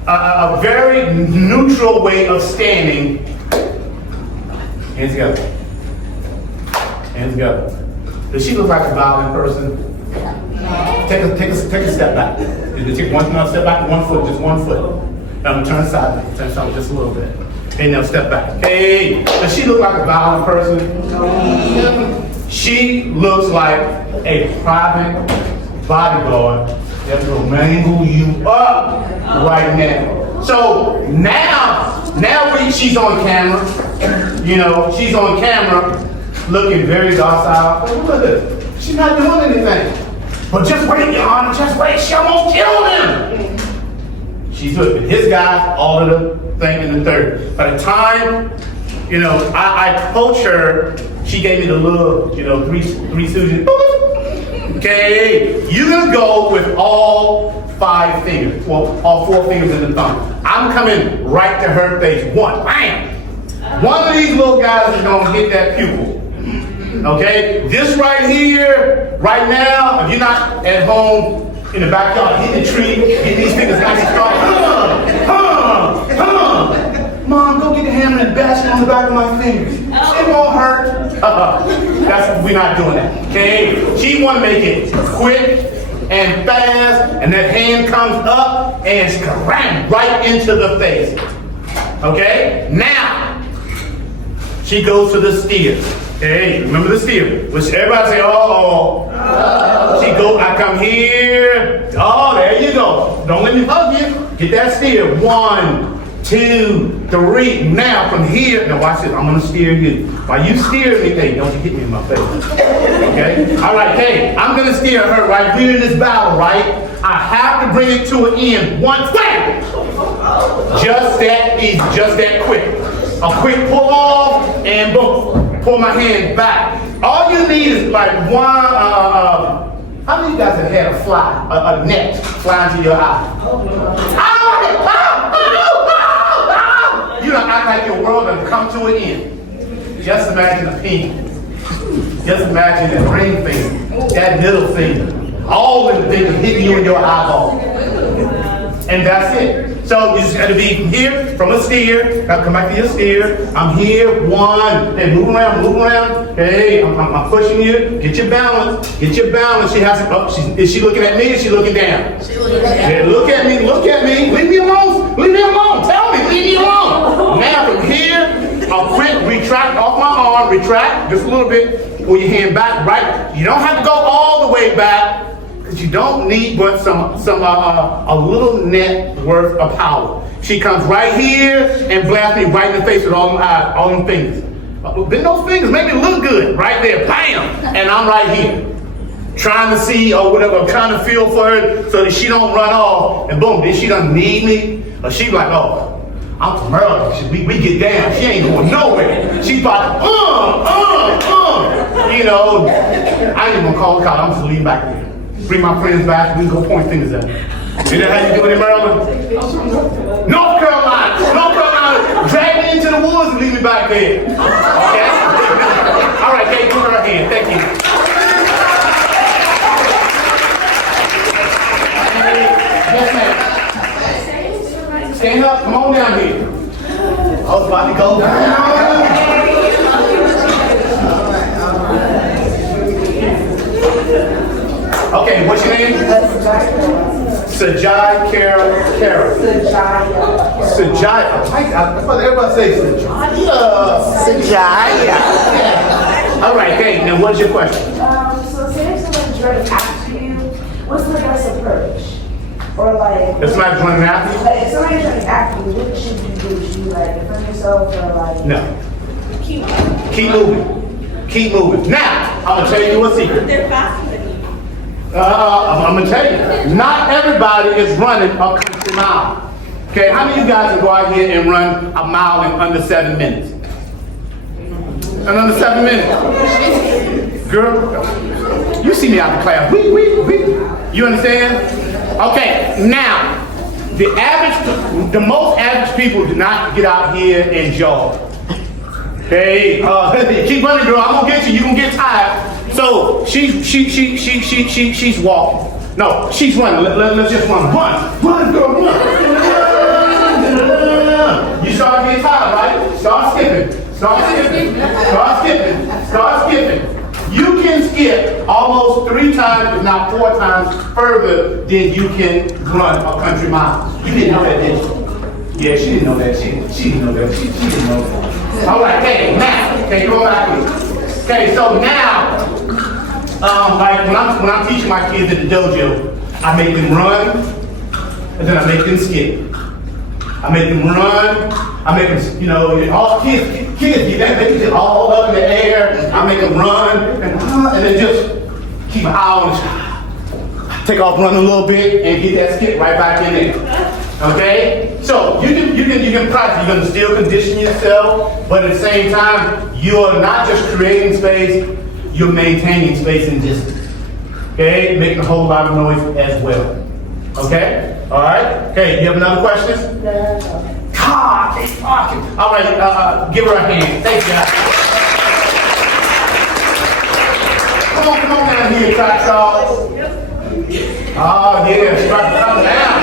a very neutral way of standing. Hands together. Hands together. Does she look like a violent person? Take a step back. You take one step back, 1 foot, just 1 foot. Now turn sideways, just a little bit. Okay, now step back. Hey, does she look like a violent person? She looks like a private bodyguard that will mangle you up right now. So now she's on camera. She's on camera, looking very docile. Look at this. She's not doing anything. But just wait, Your Honor. Just wait. She almost killed him. She's with his guys, all of the thing in the third. By the time, I coach her, she gave me the little, three Susan. Okay, you're gonna go with all 5 fingers, well, all 4 fingers in the thumb. I'm coming right to her face. 1, bam! One of these little guys is gonna hit that pupil. Okay, this right here, right now, if you're not at home, in the backyard, hit the tree, get these fingers nice and strong. Mom, go get the hammer and bash it on the back of my fingers. It won't hurt. We're not doing that. Okay? She want to make it quick and fast, and that hand comes up and scram right into the face. Okay? Now, she goes to the steer. Okay, remember the steer. Which everybody say, oh. She go, I come here. Oh, there you go. Don't let me hug you. Get that steer. 1, 2, 3. Now from here, now watch this. I'm gonna steer you. While you steer me, hey, don't you hit me in my face. Okay? All right, hey, I'm gonna steer her right here in this battle, right? I have to bring it to an end. 1, wham! Just that easy, just that quick. A quick pull off and boom. Pull my hand back. All you need is like one, how many of you guys have had a fly, a net fly into your eye? You don't act like your world has come to an end. Just imagine a penis. Just imagine that ring finger, that middle finger, all of the things hitting you in your eyeball. And that's it. So you just got to be here from a steer. Now come back to your steer. I'm here. 1. Hey, move around. Hey, I'm pushing you. Get your balance. She has it. Oh, is she looking at me? Or is she looking down? She's looking down. Yeah, look at me. Leave me alone. Tell me. Leave me alone. Now from here, a quick retract off my arm, retract just a little bit, pull your hand back, right? You don't have to go all the way back, because you don't need but a little net worth of power. She comes right here and blasts me right in the face with all them eyes, all them fingers. Bend those fingers, make me look good, right there, bam! And I'm right here, trying to see or whatever, I'm trying to feel for her so that she don't run off, and boom, then she doesn't need me, or she like, oh, I'm from Maryland, we get down, she ain't going nowhere. She's about to, you know, I ain't even gonna call the cops, I'm just leaving back there. Bring my friends back, we can go point fingers at them. You know how you do it in Maryland? North Carolina, drag me into the woods and leave me back there. Okay? All right, Kate, give her a hand, thank you. Yes, ma'am. Stand up, come on down here. I was about to go down. Okay, what's your name? Sajai Carol. Sajai. I thought everybody say Sajai. Sajaya. All right, hey, now what's your question? So say if someone's running after you, what's the best approach? Or like, If somebody's running after you? like if somebody's running after you, what should you do? Should you like defend yourself or like? No. Keep moving. Keep moving. Now, I'm gonna tell you a secret. They're faster than you. I'm gonna tell you, not everybody is running a country mile. Okay, how many of you guys can go out here and run a mile in under 7 minutes? In under 7 minutes? Girl, you see me out the class. You understand? Okay, now, the most average people do not get out here and jog. Okay, keep running, girl. I'm gonna get you. You gonna get tired. So she's walking. No, she's running. Let's just run. Run, girl, run. You start getting tired, right? Start skipping. You can skip almost 3 times, if not 4 times further than you can run a country mile. You didn't know that, did you? Yeah, she didn't know that. She didn't know that. She didn't know that. All right, okay, now, okay, go back. Okay, so now, like when I'm teaching my kids at the dojo, I make them run, and then I make them skip. I make them run, I make them, you know, all kids, they get all up in the air. I make them run, and then just keep an eye on it. Take off running a little bit, and get that skip right back in there. Okay? So you can practice, you're gonna still condition yourself, but at the same time, you're not just creating space, you're maintaining space and distance. Okay? Making a whole lot of noise as well. Okay? Alright? Okay, you have another question? No. God, keep talking. Alright, give her a hand. Thank you. Come on down here, track stars. Oh yeah, strike it out down.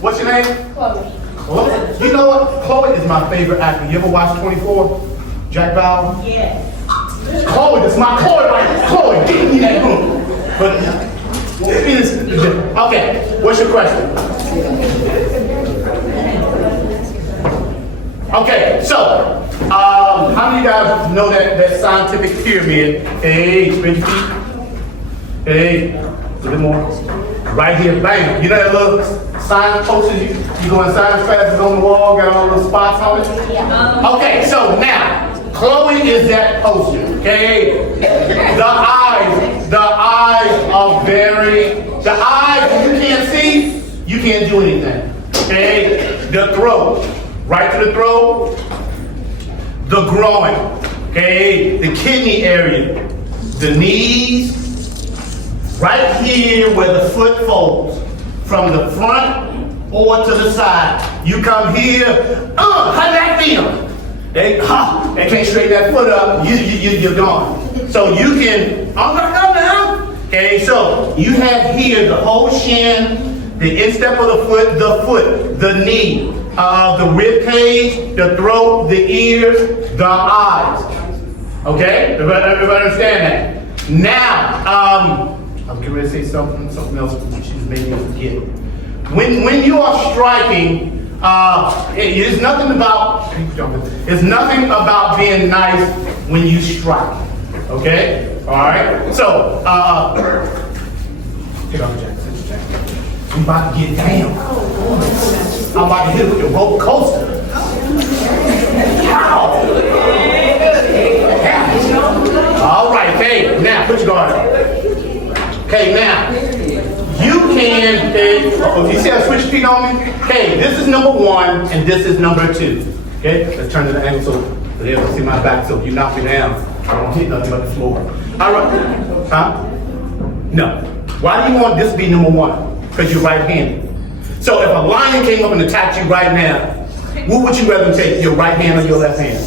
What's your name? Chloe. You know what? Chloe is my favorite actor. You ever watch 24? Jack Bauer? Yes. Chloe, that's my Chloe, right? Chloe, get me that room. But it is okay. What's your question? Okay, so how many of you guys know that scientific pyramid? Hey, spread your feet. Hey, a little more. Right here, bam. You know that little science poster you go in science classes on the wall, got all those spots on it? Yeah. Okay, so now, Chloe is that poster, okay? The eyes are the eyes, you can't see, you can't do anything, okay? The throat, right to the throat, the groin, okay? The kidney area, the knees, right here where the foot folds, from the front or to the side. You come here, how that feel? They can't straighten that foot up, you're gone. So you can, I'm gonna come now. Okay, so you have here the whole shin, the instep of the foot, the knee, the rib cage, the throat, the ears, the eyes. Okay, everybody understand that? Now, I'm getting ready to say something else, which is maybe forget. when you are striking, it's nothing about being nice when you strike. Okay? All right? So, take off the jacket. I'm about to get down. I'm about to hit it with the roller coaster. Ow. All right, okay, now put your guard up. Okay, now, you can, you see how I switched feet on me? Okay, this is number 1 and this is number 2. Okay, let's turn to the angle so they don't see my back, so if you knock me down, I don't hit nothing but the floor. All right, huh? No. Why do you want this to be number 1? Because you're right-handed. So if a lion came up and attacked you right now, what would you rather take, your right hand or your left hand?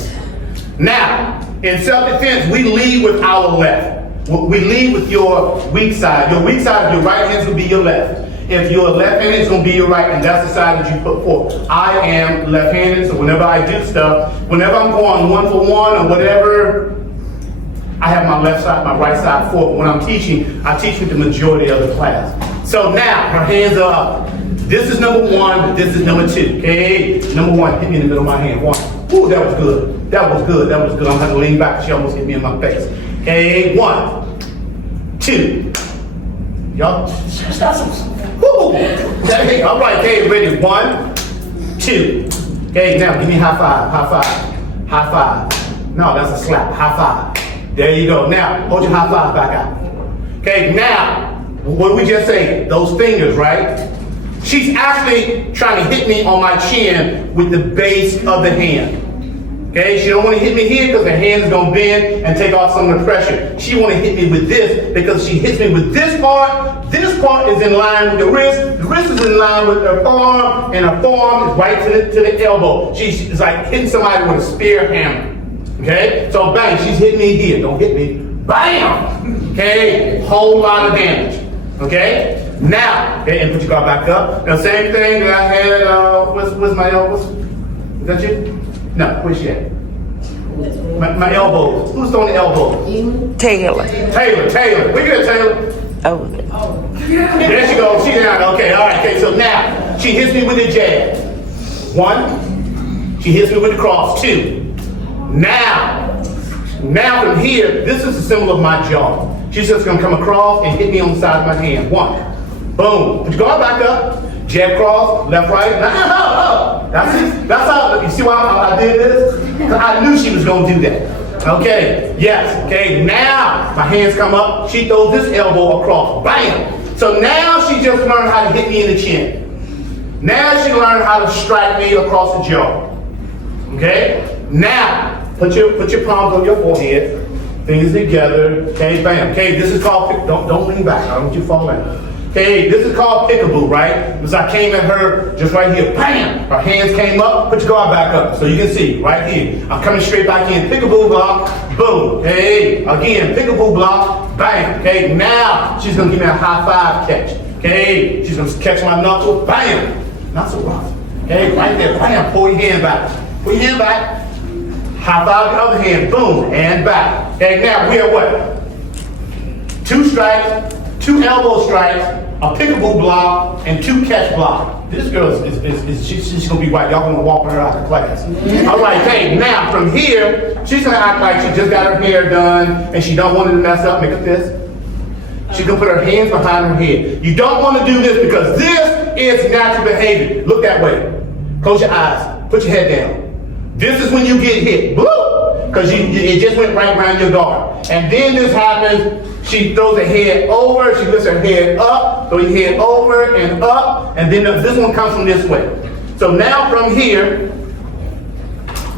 Now, in self-defense, we lead with our left. We lead with your weak side. Your weak side of your right hand will be your left. If you're left-handed, it's going to be your right, and that's the side that you put forth. I am left-handed, so whenever I do stuff, whenever I'm going 1-for-1 or whatever, I have my left side, my right side forward. When I'm teaching, I teach with the majority of the class. So now, her hands are up. This is number 1, this is number 2. Okay, number 1, hit me in the middle of my hand. 1. Ooh, that was good. That was good. That was good. I'm going to lean back. She almost hit me in my face. Okay, 1, 2. Y'all, woo! Okay, all right, okay, ready. 1, 2. Okay, now give me a high five. High five. High five. No, that's a slap. High five. There you go. Now, hold your high five back out. Okay, now, what did we just say? Those fingers, right? She's actually trying to hit me on my chin with the base of the hand. Okay, she don't want to hit me here because her hand is going to bend and take off some of the pressure. She want to hit me with this because she hits me with this part. This part is in line with the wrist. The wrist is in line with her forearm, and her forearm is right to the elbow. She's like hitting somebody with a spear hammer. Okay, so bang, she's hitting me here. Don't hit me. Bam! Okay, whole lot of damage. Okay, now, okay, and put your guard back up. Now, same thing that I had, where's my elbows? Is that you? No, where's she at? My elbows. Who's throwing the elbows? Taylor. Taylor. Where you at, Taylor? Oh. There she goes. She's down. Okay, all right. Okay, so now she hits me with the jab. 1. She hits me with the cross. 2. Now from here, this is the symbol of my jaw. She's just gonna come across and hit me on the side of my hand. 1. Boom. Put your guard back up. Jab cross, left, right. No. That's how, you see why I did this? Because I knew she was gonna do that. Okay, yes, okay, now my hands come up, she throws this elbow across, bam! So now she just learned how to hit me in the chin. Now she learned how to strike me across the jaw. Okay? Now, put your palms on your forehead, fingers together, okay, bam. Okay, this is called, don't lean back, I don't want you to fall in. Okay, this is called peekaboo, right? Because I came at her just right here, bam! Her hands came up, put your guard back up so you can see, right here. I'm coming straight back in, peekaboo block, boom. Okay, again, peekaboo block, bam. Okay, now she's gonna give me a high five catch. Okay, she's gonna catch my knuckle, bam. Not so rough. Okay, right there, bam, pull your hand back. Pull your hand back, high five the other hand, boom, and back. Okay, now we are what? 2 strikes, 2 elbow strikes, a peekaboo block, and 2 catch block. This girl she's gonna be white. Y'all gonna walk her out of class. All right, okay, now from here, she's gonna act like she just got her hair done and she don't want it to mess up. Make a fist. She's gonna put her hands behind her head. You don't want to do this because this is natural behavior. Look that way. Close your eyes. Put your head down. This is when you get hit. Blue! Because it just went right around your guard. And then this happens. She throws her head over, she lifts her head up, throw your head over and up, and then this one comes from this way. So now from here,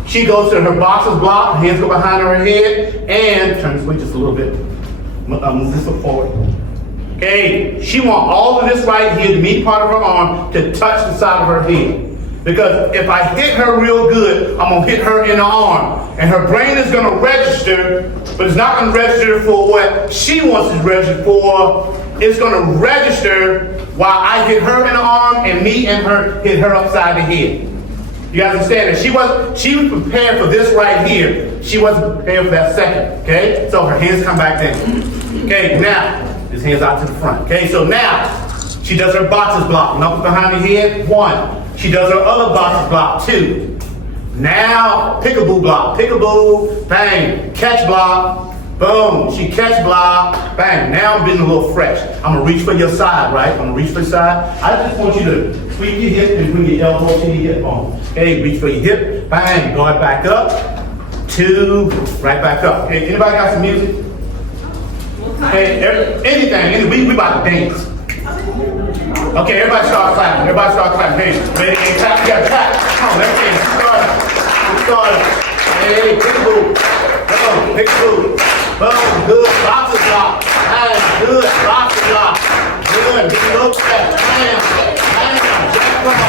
she goes to her boxer's block, hands go behind her head, and turn this way just a little bit. Move this one forward. Okay, she wants all of this right here, the meaty part of her arm, to touch the side of her head. Because if I hit her real good, I'm gonna hit her in the arm. And her brain is gonna register, but it's not gonna register for what she wants to register for. It's gonna register while I hit her in the arm and me and her hit her upside the head. You guys understand that? She was prepared for this right here. She wasn't prepared for that second, okay? So her hands come back down. Okay, now, his hands out to the front. Okay, so now, She does her boxes block, knuckle behind the head, 1. She does her other boxes block, 2. Now, peekaboo block, peekaboo, bang, catch block, boom. She catch block, bang. Now I'm getting a little fresh. I'm gonna reach for your side, right? I'm gonna reach for your side. I just want you to tweak your hip and bring your elbow to your hip bone. Okay, reach for your hip, bang, guard back up, 2, right back up. Okay, anybody got some music? Hey, anything, we about to dance. Okay, everybody start clapping. Everybody start clapping. Hey, ready, hey, clap, you gotta clap. Come on, let's dance. Start up. Hey, peekaboo. Boom, peekaboo. Boom, good. Boxer block. Bam, good. Boxer block. Good. Get a little step. Bam, bam, jack ball.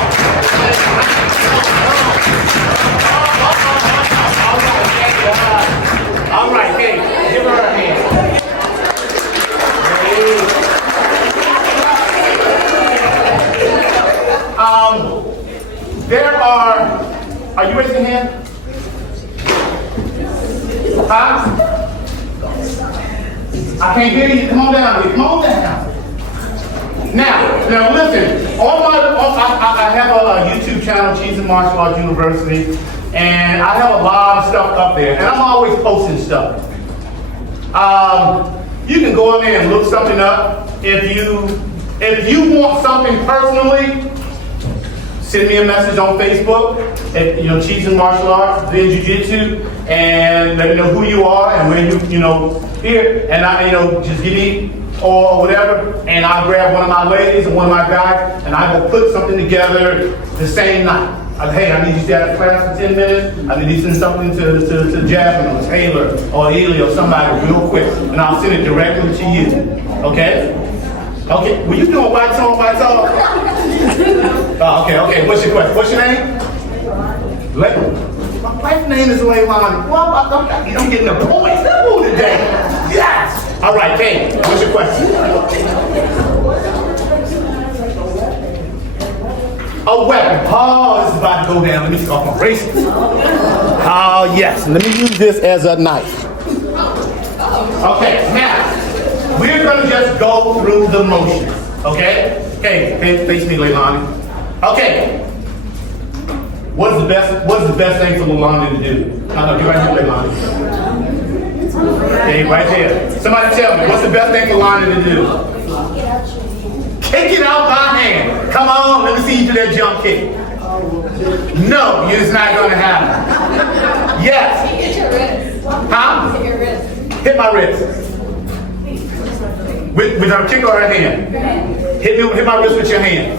All right, hey, give her a hand. There are you raising your hand? Huh? I can't hear you. Come on down here. Come on down. Now listen. I have a YouTube channel, Cheeseman Martial Arts University, and I have a lot of stuff up there, and I'm always posting stuff. You can go in there and look something up. If you want something personally, send me a message on Facebook at Cheeseman Martial Arts, then Jiu-Jitsu, and let me know who you are and where you here, and I just give me or whatever, and I'll grab one of my ladies and one of my guys, and I will put something together the same night. Hey, I need you to stay out of class for 10 minutes. I need you to send something to Jasmine or Taylor or Ely or somebody real quick, and I'll send it directly to you. Okay? Okay. Were you doing white song? Oh, okay. What's your question? What's your name? My wife's name is Leilani. Well, I'm getting the points today. Yes. All right, Kate. What's your question? A weapon. Oh, this is about to go down. Let me start my braces. Oh, yes. Let me use this as a knife. Okay, now, we're going to just go through the motions. Okay? Okay, face me, Leilani. Okay. What's the best thing for Leilani to do? Get right here, Leilani. Okay, right there. Somebody tell me, what's the best thing for Leilani to do? Kick it out my hand. Come on, let me see you do that jump kick. No, it's not going to happen. Yes. Hit your wrist. Huh? Hit your wrist. Hit my wrist. With her kick or her hand? Hit my wrist with your hand.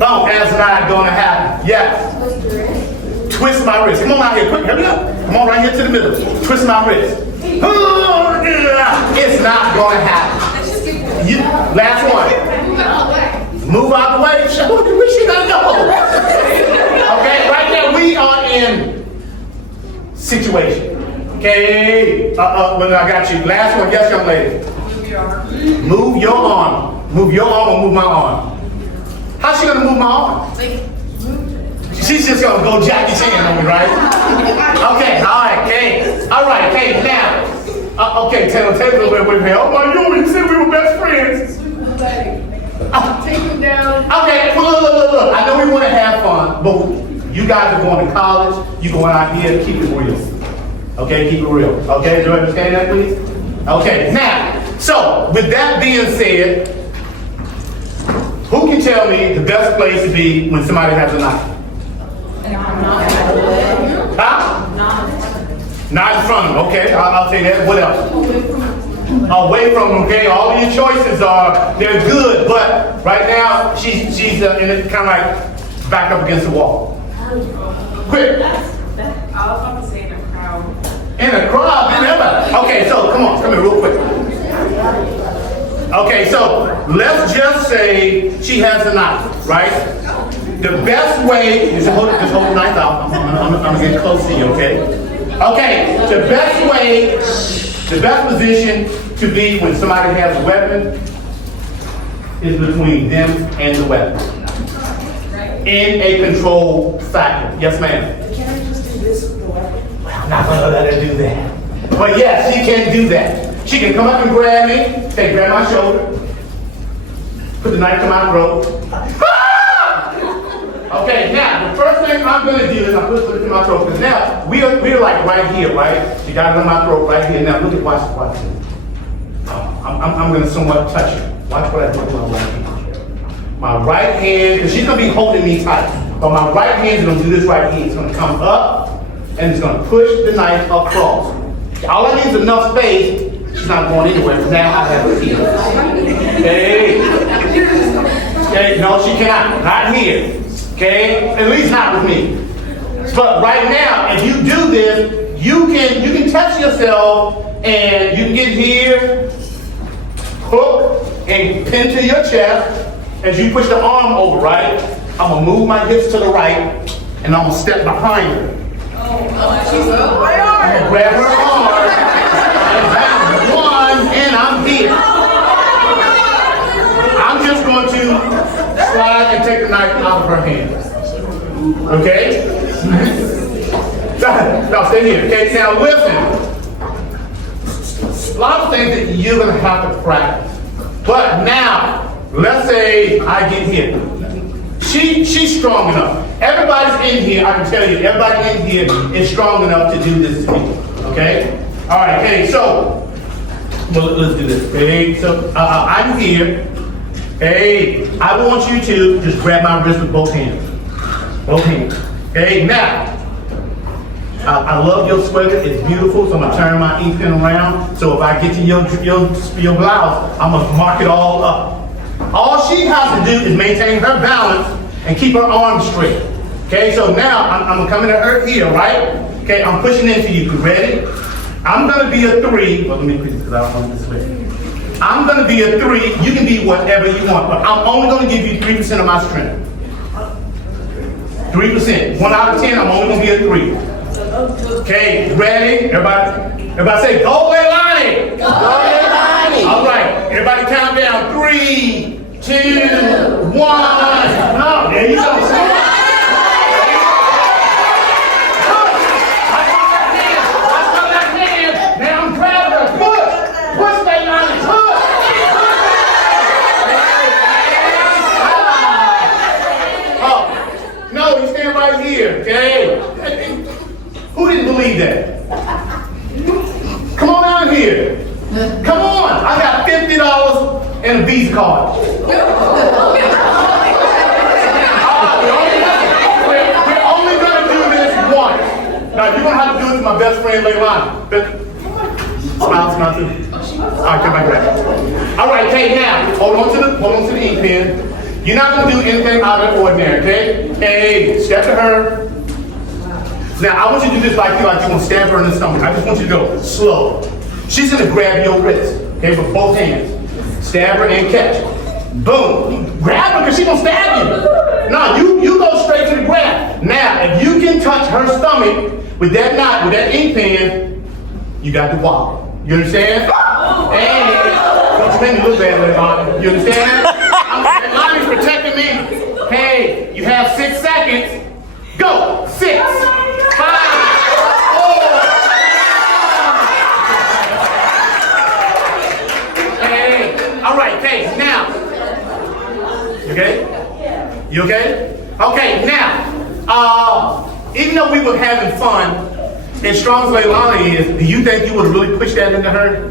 No, that's not going to happen. Yes. Twist my wrist. Come on out here, quick, hurry up. Come on right here to the middle. Twist my wrist. It's not going to happen. Last one. Move out the way. Where she gonna go? Okay, right now we are in situation. Okay, when I got you. Last one, yes, young lady. Move your arm. Move your arm or move my arm. How's she gonna move my arm? She's just gonna go Jackie Chan on me, right? Okay, all right, okay. All right, okay, now. Okay, Taylor, wait a minute. Oh my God, you said we were best friends. Take him down. Okay, look. I know we want to have fun, but you guys are going to college. You going out here, keep it real. Okay, keep it real. Okay, do you understand that, please? Okay, now, so with that being said, who can tell me the best place to be when somebody has a knife? Huh? Not in front of them. Okay, I'll say that. What else? Away from them. Okay, all of your choices they're good, but right now she's in it kind of like back up against the wall. Quick. I was about to say in a crowd. In a crowd? Okay, so come here real quick. Okay, so let's just say she has a knife, right? The best way is hold the knife out. I'm gonna get close to you, okay? Okay, the best way, the best position to be when somebody has a weapon is between them and the weapon. In a controlled factor. Yes, ma'am? Can I just do this with the weapon? Well, I'm not gonna let her do that. But yes, she can do that. She can come up and grab me, grab my shoulder. Put the knife to my throat. Okay, now, the first thing I'm gonna do is I'm gonna put it in my throat, because now, we're like right here, right? She got it in my throat right here. Now, look at, watch this. I'm gonna somewhat touch it. Watch what I do with my right hand. My right hand, because she's gonna be holding me tight, but my right hand's gonna do this right here. It's gonna come up, and it's gonna push the knife across. All I need is enough space. She's not going anywhere, because now I have her here. Okay? Okay, no, she cannot. Not here. Okay? At least not with me. But right now, if you do this, you can touch yourself, and you can get here, hook, and pin to your chest as you push the arm over, right? I'm gonna move my hips to the right, and I'm gonna step behind her. I'm gonna grab her arm, and that's one, and I'm here. I'm just going to slide and take the knife out of her hand. Okay? Now stay here. Okay, now listen. A lot of things that you're gonna have to practice. But now, let's say I get hit. She's strong enough. Everybody's in here, I can tell you, everybody in here is strong enough to do this to me. Okay? Alright, okay, so let's do this. Okay, so I'm here. Hey, I want you to just grab my wrist with both hands. Both hands. Okay, now, I love your sweater, it's beautiful, so I'm gonna turn my ink pen around. So if I get to your blouse, I'm gonna mark it all up. All she has to do is maintain her balance and keep her arms straight. Okay, so now I'm gonna come into her here, right? Okay, I'm pushing into you. Ready? I'm gonna be a 3. Well, let me put this because I don't want this way. I'm gonna be a 3. You can be whatever you want, but I'm only gonna give you 3% of my strength. 3%. 1 out of 10, I'm only gonna be a 3. Okay, ready? Everybody say, go Leilani! Go Leilani! All right, everybody count down. 3, 2, 1. Oh, there you go. Okay? Who didn't believe that? Come on down here. Come on. I got $50 and a Visa card. We're only going to do this once. Now, you're going to have to do it to my best friend, Leilani. Smile too. All right, come back. All right, okay, now, hold on to the ink pen. You're not going to do anything out of the ordinary, okay? Hey, step to her. Now, I want you to do this like you're going to stab her in the stomach. I just want you to go slow. She's going to grab your wrist, okay, with both hands. Stab her and catch. Boom. Grab her because she's going to stab you. No, you go straight to the grab. Now, if you can touch her stomach with that knot, with that ink pen, you got the wobble. You understand? Hey, don't you make me look bad, Leilani. You understand? Leilani's protecting me. Hey, you have 6 seconds. Go. 6, 5, 4. Hey, all right. Okay, now. You okay? You okay? Okay, now. Even though we were having fun, as strong as Leilani is, do you think you would really push that into her?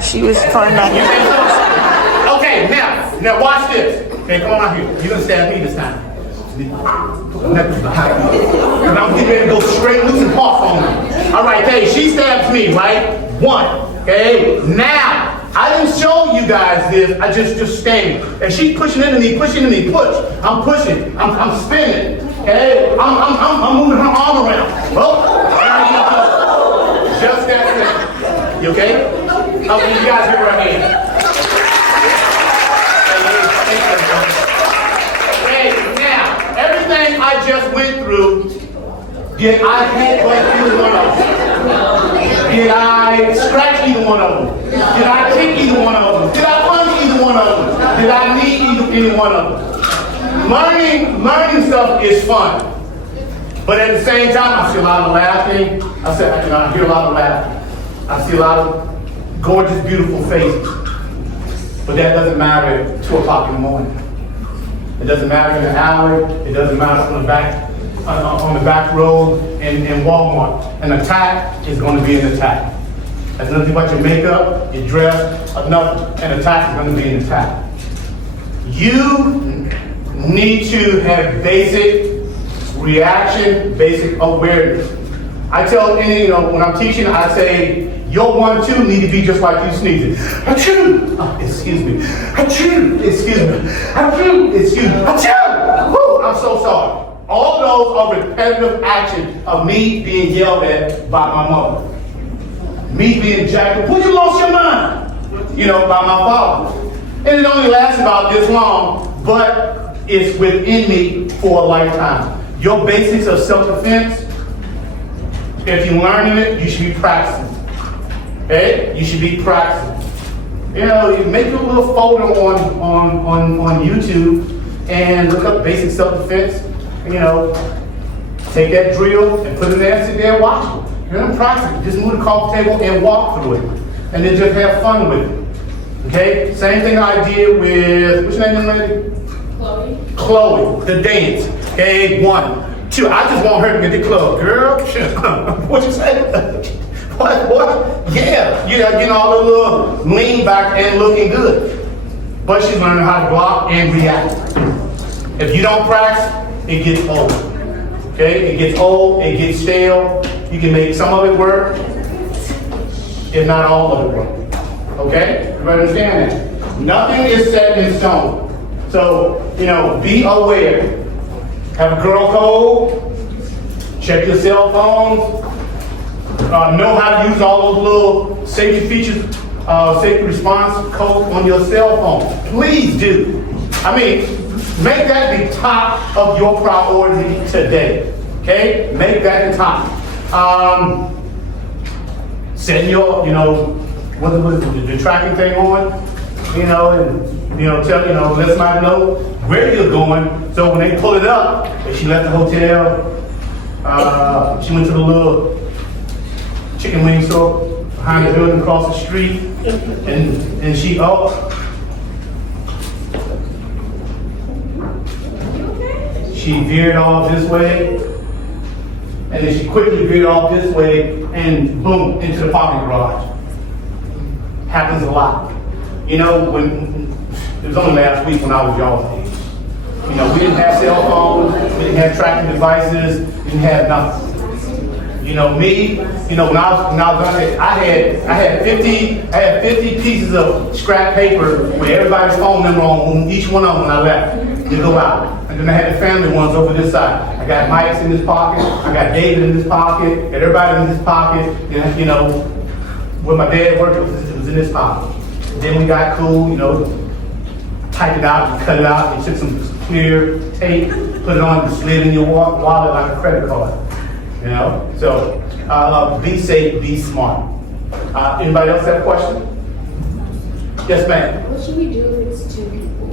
She was trying not to. Okay, now watch this. Okay, come on out here. You're gonna stab me this time. Nothing behind you. And I'm getting ready to go straight loose and off on her. All right, hey, she stabs me, right? 1. Okay, now I didn't show you guys this. I just standing. And she's pushing into me, push. I'm pushing. I'm spinning. Okay, I'm moving her arm around. Oh, just that simple. You okay? Okay, you guys give her a hand. Hey, now, everything I just went through, did I headbutt either one of them? Did I scratch either one of them? Did I kick either one of them? Did I punch either one of them? Did I knee any one of them? Learning stuff is fun. But at the same time, I see a lot of laughing. I hear a lot of laughing. I see a lot of gorgeous, beautiful faces. But that doesn't matter at 2 o'clock in the morning. It doesn't matter in the alley. It doesn't matter on the back road in Walmart. An attack is going to be an attack. That's nothing about your makeup, your dress, another. An attack is going to be an attack. You need to have basic reaction, basic awareness. I tell any, when I'm teaching, I say, your 1-2 need to be just like you sneezing. Achoo! Excuse me. Achoo! Excuse me. Achoo! Excuse me. Achoo! Woo! I'm so sorry. All those are repetitive actions of me being yelled at by my mother. Me being jacked up. Well, you lost your mind. By my father. And it only lasts about this long, but it's within me for a lifetime. Your basics of self-defense, if you're learning it, you should be practicing. Okay? You should be practicing. You make a little folder on YouTube and look up basic self-defense. Take that drill and put it there and sit there and watch it. You're gonna practice it. Just move the coffee table and walk through it. And then just have fun with it. Okay? Same thing I did with, what's your name, lady? Chloe, the dance. Okay, 1, 2. I just want her to get the club. Girl, what you say? What? Yeah, you're getting all the little lean back and looking good. But she's learning how to block and react. If you don't practice, it gets old. Okay, it gets old, it gets stale. You can make some of it work, if not all of it work. Okay, everybody understand that? Nothing is set in stone. So, be aware. Have a girl code, check your cell phones, know how to use all those little safety features, safety response code on your cell phone. Please do. Make that the top of your priority today. Okay? Make that the top. Send your, what the tracking thing on, tell, let somebody know where you're going. So when they pull it up, if she left the hotel, she went to the little chicken wing store behind the building across the street, and she, she veered off this way, and then she quickly veered off this way, and boom, into the parking garage. Happens a lot. When it was only last week when I was y'all's age. We didn't have cell phones, we didn't have tracking devices, we didn't have nothing. Me, when I was on it, I had 50 pieces of scrap paper with everybody's phone number on each one of them when I left to go out. And then I had the family ones over this side. I got Mike's in this pocket, I got David in this pocket, got everybody in this pocket, and where my dad worked, it was in this pocket. Then we got cool, typed it out, you cut it out, you took some clear tape, put it on, you slid in your wallet like a credit card. So be safe, be smart. Anybody else have a question? Yes, ma'am. What should we do if it's 2 people?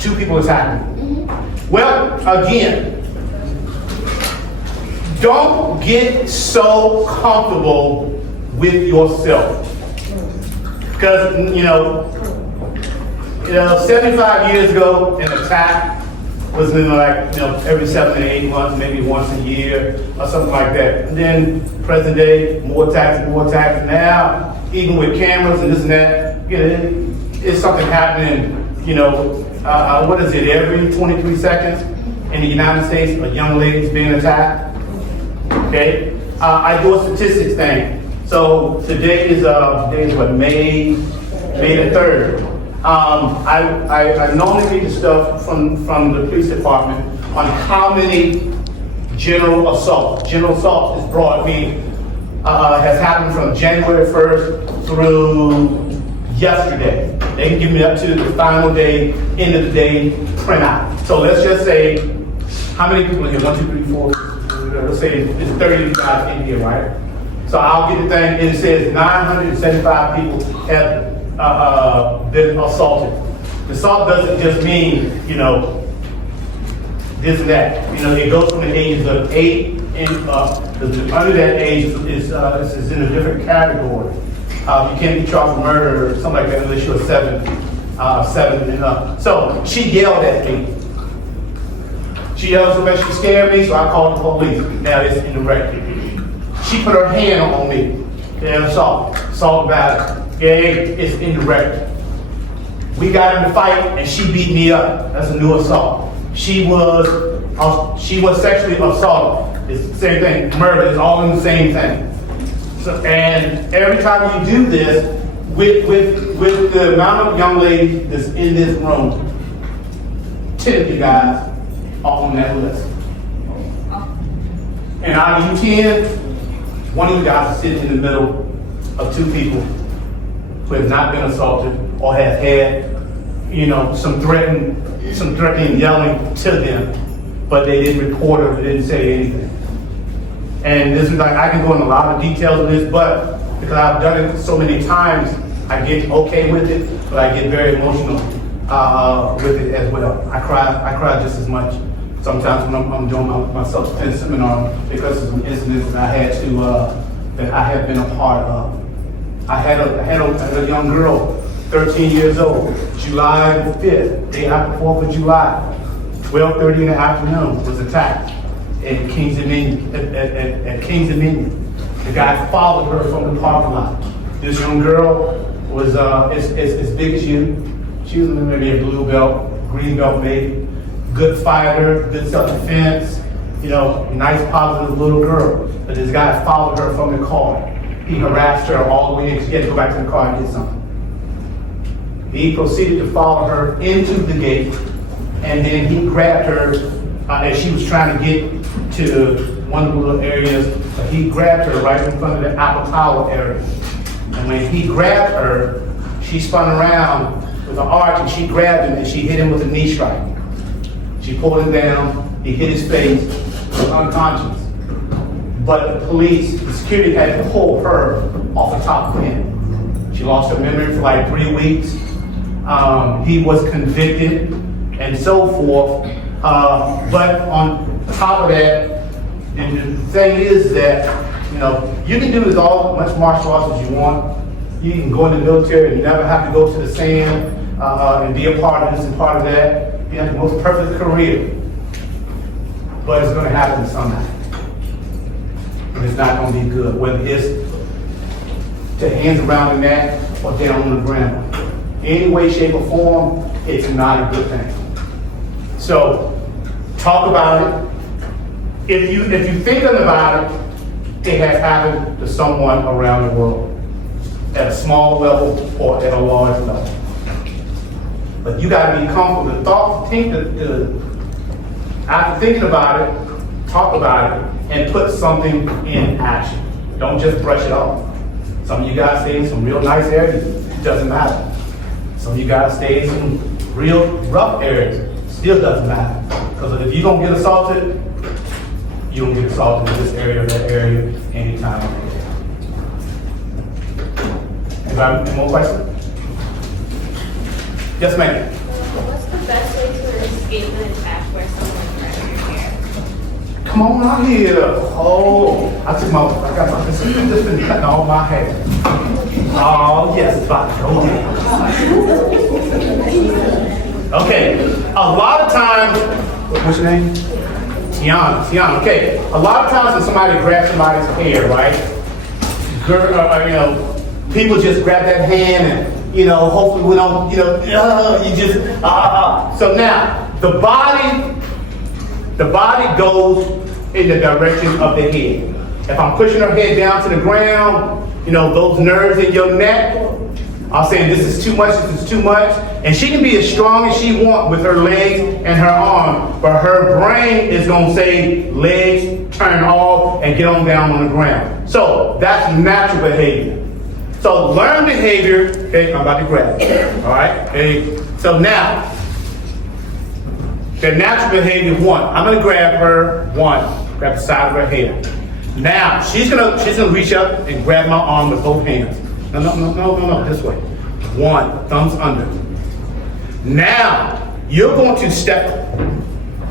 2 people attacking. Well, again, don't get so comfortable with yourself. Because, 75 years ago, an attack was every 7 to 8 months, maybe once a year, or something like that. And then, present day, more attacks. Now, even with cameras and this and that, it's something happening, what is it, every 23 seconds in the United States, a young lady's being attacked. Okay? I do a statistics thing. So today is what, May the 3rd. I normally read the stuff from the police department on how many general assaults. General assault is broad, meaning has happened from January 1st through yesterday. They can give me up to the final day, end of the day printout. So let's just say, how many people are here? 1, 2, 3, 4. Let's say it's 30 guys in here, right? So I'll get the thing, and it says 975 people have been assaulted. Assault doesn't just mean, this and that. It goes from the ages of 8 and up. Under that age is in a different category. You can't be charged with murder or something like that unless you're 7 7 and up. So she yelled at me. She yelled so much she scared me, so I called the police. Now it's in the record. She put her hand on me. Yeah, assault battery. Yeah, it's in the record. We got in the fight and she beat me up. That's a new assault. She was sexually assaulted. It's the same thing. Murder is all in the same thing. So, and every time you do this, with the amount of young ladies that's in this room, 10 of you guys are on that list. And out of you 10, one of you guys is sitting in the middle of 2 people who have not been assaulted or have had, some threatening yelling to them, but they didn't report it or they didn't say anything. And this is like, I can go into a lot of details of this, but because I've done it so many times, I get okay with it, but I get very emotional with it as well. I cry just as much sometimes when I'm doing my self-defense seminar because of some incidents that I have been a part of. I had a young girl, 13 years old, July the 5th, day after 4th of July, 12:30 in the afternoon, was attacked at Kings Dominion. At Kings Dominion. The guy followed her from the parking lot. This young girl was as big as you. She was maybe a blue belt, green belt maybe. Good fighter, good self-defense, nice positive little girl. But this guy followed her from the car. He harassed her all the way in. She had to go back to the car and get something. He proceeded to follow her into the gate, and then he grabbed her as she was trying to get to one of the little areas. He grabbed her right in front of the Apple Tower area. And when he grabbed her, she spun around with an arch and she grabbed him and she hit him with a knee strike. She pulled him down, he hit his face, he was unconscious. But the police, the security had to pull her off the top of him. She lost her memory for like 3 weeks. He was convicted and so forth. But on top of that, and the thing is that, you can do as much martial arts as you want. You can go in the military and never have to go to the sand and be a part of this and part of that. You have the most perfect career. But it's going to happen someday. And it's not going to be good, whether it's to hands around the neck or down on the ground. Any way, shape, or form, it's not a good thing. So, talk about it. If you're thinking about it, it has happened to someone around the world, at a small level or at a large level. But you got to be comfortable. After thinking about it, talk about it, and put something in action. Don't just brush it off. Some of you guys stay in some real nice areas, it doesn't matter. Some of you guys stay in some real rough areas, still doesn't matter. Because if you don't get assaulted, you don't get assaulted in this area or that area anytime. Anybody, any more questions? Yes, ma'am. What's the best way to escape an attack where someone grabs your hair? Come on out here. Oh, I got my, this been cutting all my hair. Oh, yes, it's about to go down. Okay, a lot of times, what's your name? Tiana, okay. A lot of times when somebody grabs somebody's hair, right? People just grab that hand and, hopefully we don't, So now, the body goes in the direction of the head. If I'm pushing her head down to the ground, those nerves in your neck, I'm saying this is too much, and she can be as strong as she wants with her legs and her arm, but her brain is going to say legs, turn off, and get on down on the ground. So that's natural behavior. So learned behavior, okay, I'm about to grab it, all right? Okay. So now, the natural behavior one, I'm going to grab her, grab the side of her hair. Now, she's gonna reach up and grab my arm with both hands. No, this way. 1, thumbs under. Now, you're going to step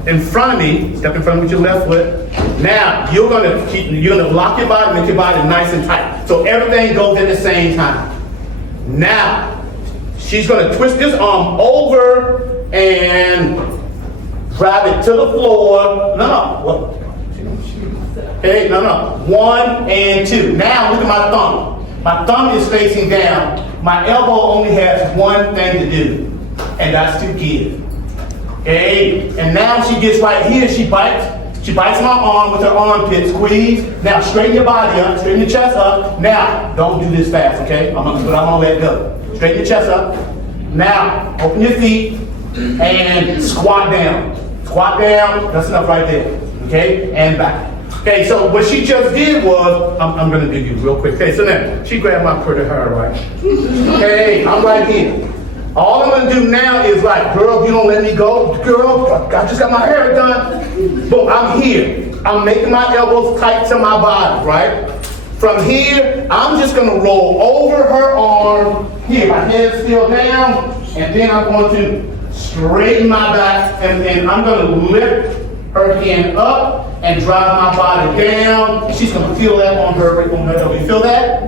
in front of me, with your left foot. Now, you're gonna lock your body, make your body nice and tight. So everything goes at the same time. Now, She's gonna twist this arm over and drive it to the floor. No. Okay, no. 1 and 2. Now look at my thumb. My thumb is facing down. My elbow only has one thing to do, and that's to give. Okay, and now she gets right here, she bites my arm with her armpit, squeeze. Now straighten your body up, straighten your chest up. Now, don't do this fast, okay? I'm gonna let go. Straighten your chest up. Now, open your feet and squat down. Squat down, that's enough right there, okay? And back. Okay, so what she just did was, I'm gonna do you real quick. Okay, so now, she grabbed my pretty hair, right? Okay, I'm right here. All I'm gonna do now is like, girl, you don't let me go. Girl, I just got my hair done. But I'm here. I'm making my elbows tight to my body, right? From here, I'm just gonna roll over her arm. Here, my head's still down. And then I'm going to straighten my back. And I'm gonna lift her hand up and drive my body down. She's gonna feel that on her elbow. You feel that?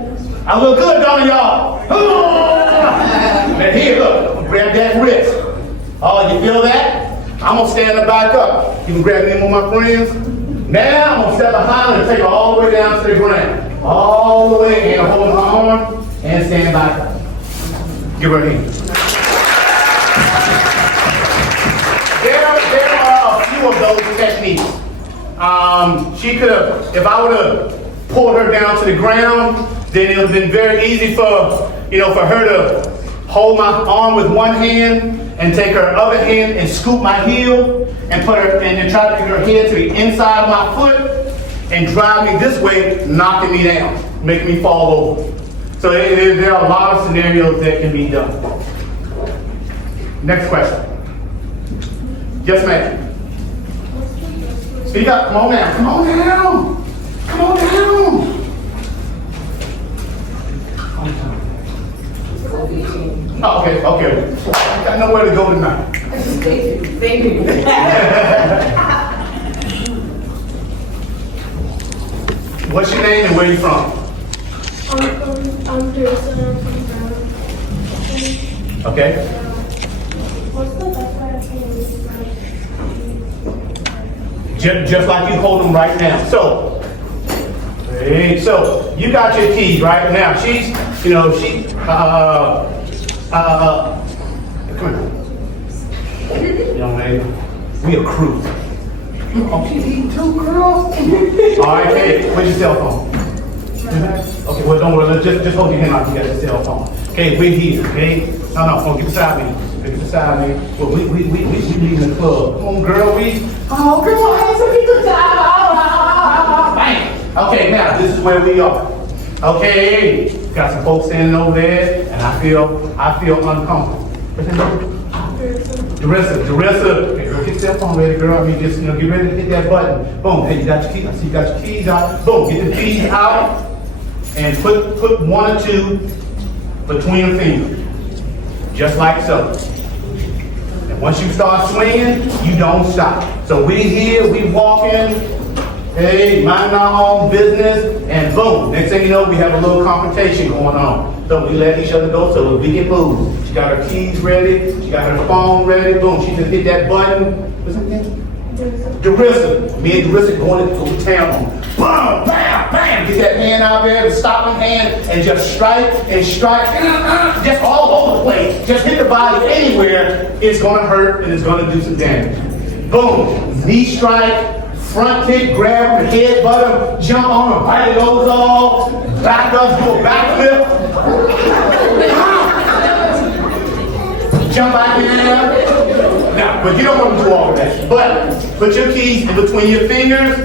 I look good, don't y'all? Now here, look, grab that wrist. Oh, you feel that? I'm gonna stand her back up. You can grab me with my friends. Now I'm gonna step behind her and take her all the way down to the ground. All the way, and hold my arm and stand back up. Give her a hand. There are a few of those techniques. She could have, if I would have pulled her down to the ground, then it would have been very easy for her to hold my arm with one hand and take her other hand and scoop my heel and put her and then try to get her head to the inside of my foot and drive me this way, knocking me down, making me fall over. So there are a lot of scenarios that can be done. Next question. Yes, ma'am. Speak up. Come on now. Come on down. Come on down. Oh, okay. I got nowhere to go tonight. Thank you. What's your name and where are you from? I'm Jason, I'm from Brown. Okay. What's the best way I can Just like you hold them right now. So you got your keys right now. She's, come here. Young lady, we a crew. Oh, she's eating too, girl. All right, hey, where's your cell phone? Okay, well, don't worry, just hold your hand out, you got your cell phone. Okay, we're here, okay? No, get beside me. Get beside me. Well, we leaving the club. Come on, girl, girl, have such a good time. Bam. Okay, now, this is where we are. Okay, got some folks standing over there, and I feel uncomfortable. What's your name? Darissa. Okay, girl, get your cell phone ready, girl. I mean, just, get ready to hit that button. Boom, hey, you got your keys. I see you got your keys out. Boom, get the keys out, and put one or two between your fingers. Just like so. And once you start swinging, you don't stop. So we here, we walking, hey, minding our own business, and boom, next thing you know, we have a little confrontation going on. So we let each other go so we can move. She got her keys ready, she got her phone ready, boom, she just hit that button. What's her name? Darissa. Me and Darissa going to town. Boom, bam, bam. Get that hand out there, the stopping hand, and just strike and strike. Just all over the place. Just hit the body anywhere. It's going to hurt and it's going to do some damage. Boom, knee strike. Front kick, grab her head, butt jump on her, bite her nose off, back up, do a backflip. Jump out there. Now, but you don't want to do all of that. But put your keys in between your fingers,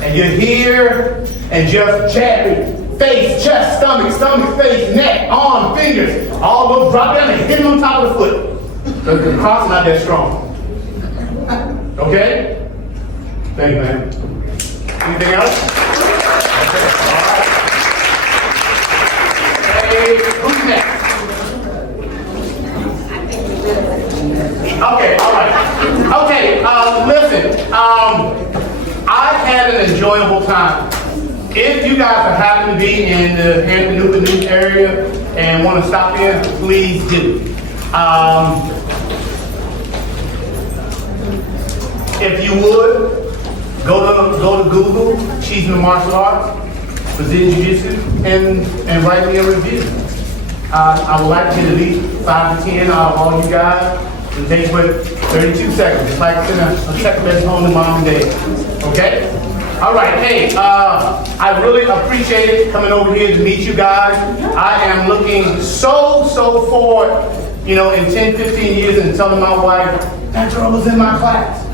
and you're here, and just jab it. Face, chest, stomach, face, neck, arm, fingers. All those drop down and hit them on top of the foot. Because the cross is not that strong. Okay? Thank you, man. Anything else? Okay, all right. Hey, who's next? Okay, all right. Okay, listen. I've had an enjoyable time. If you guys happen to be in the Hampton Newton area and want to stop in, please do. If you would, go to Google, Cheeseman Martial Arts, Brazilian Jiu-Jitsu, and write me a review. I would like to get at least 5 to 10 out of all you guys. It takes but 32 seconds, just like sending a text message home to mom and dad. Okay? All right, hey, I really appreciate it coming over here to meet you guys. I am looking so forward, in 10, 15 years and telling my wife, that girl was in my class.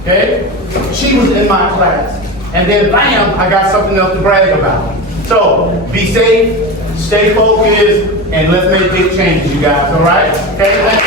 Okay? She was in my class. And then bam, I got something else to brag about. So be safe, stay focused, and let's make big changes, you guys, all right? Okay?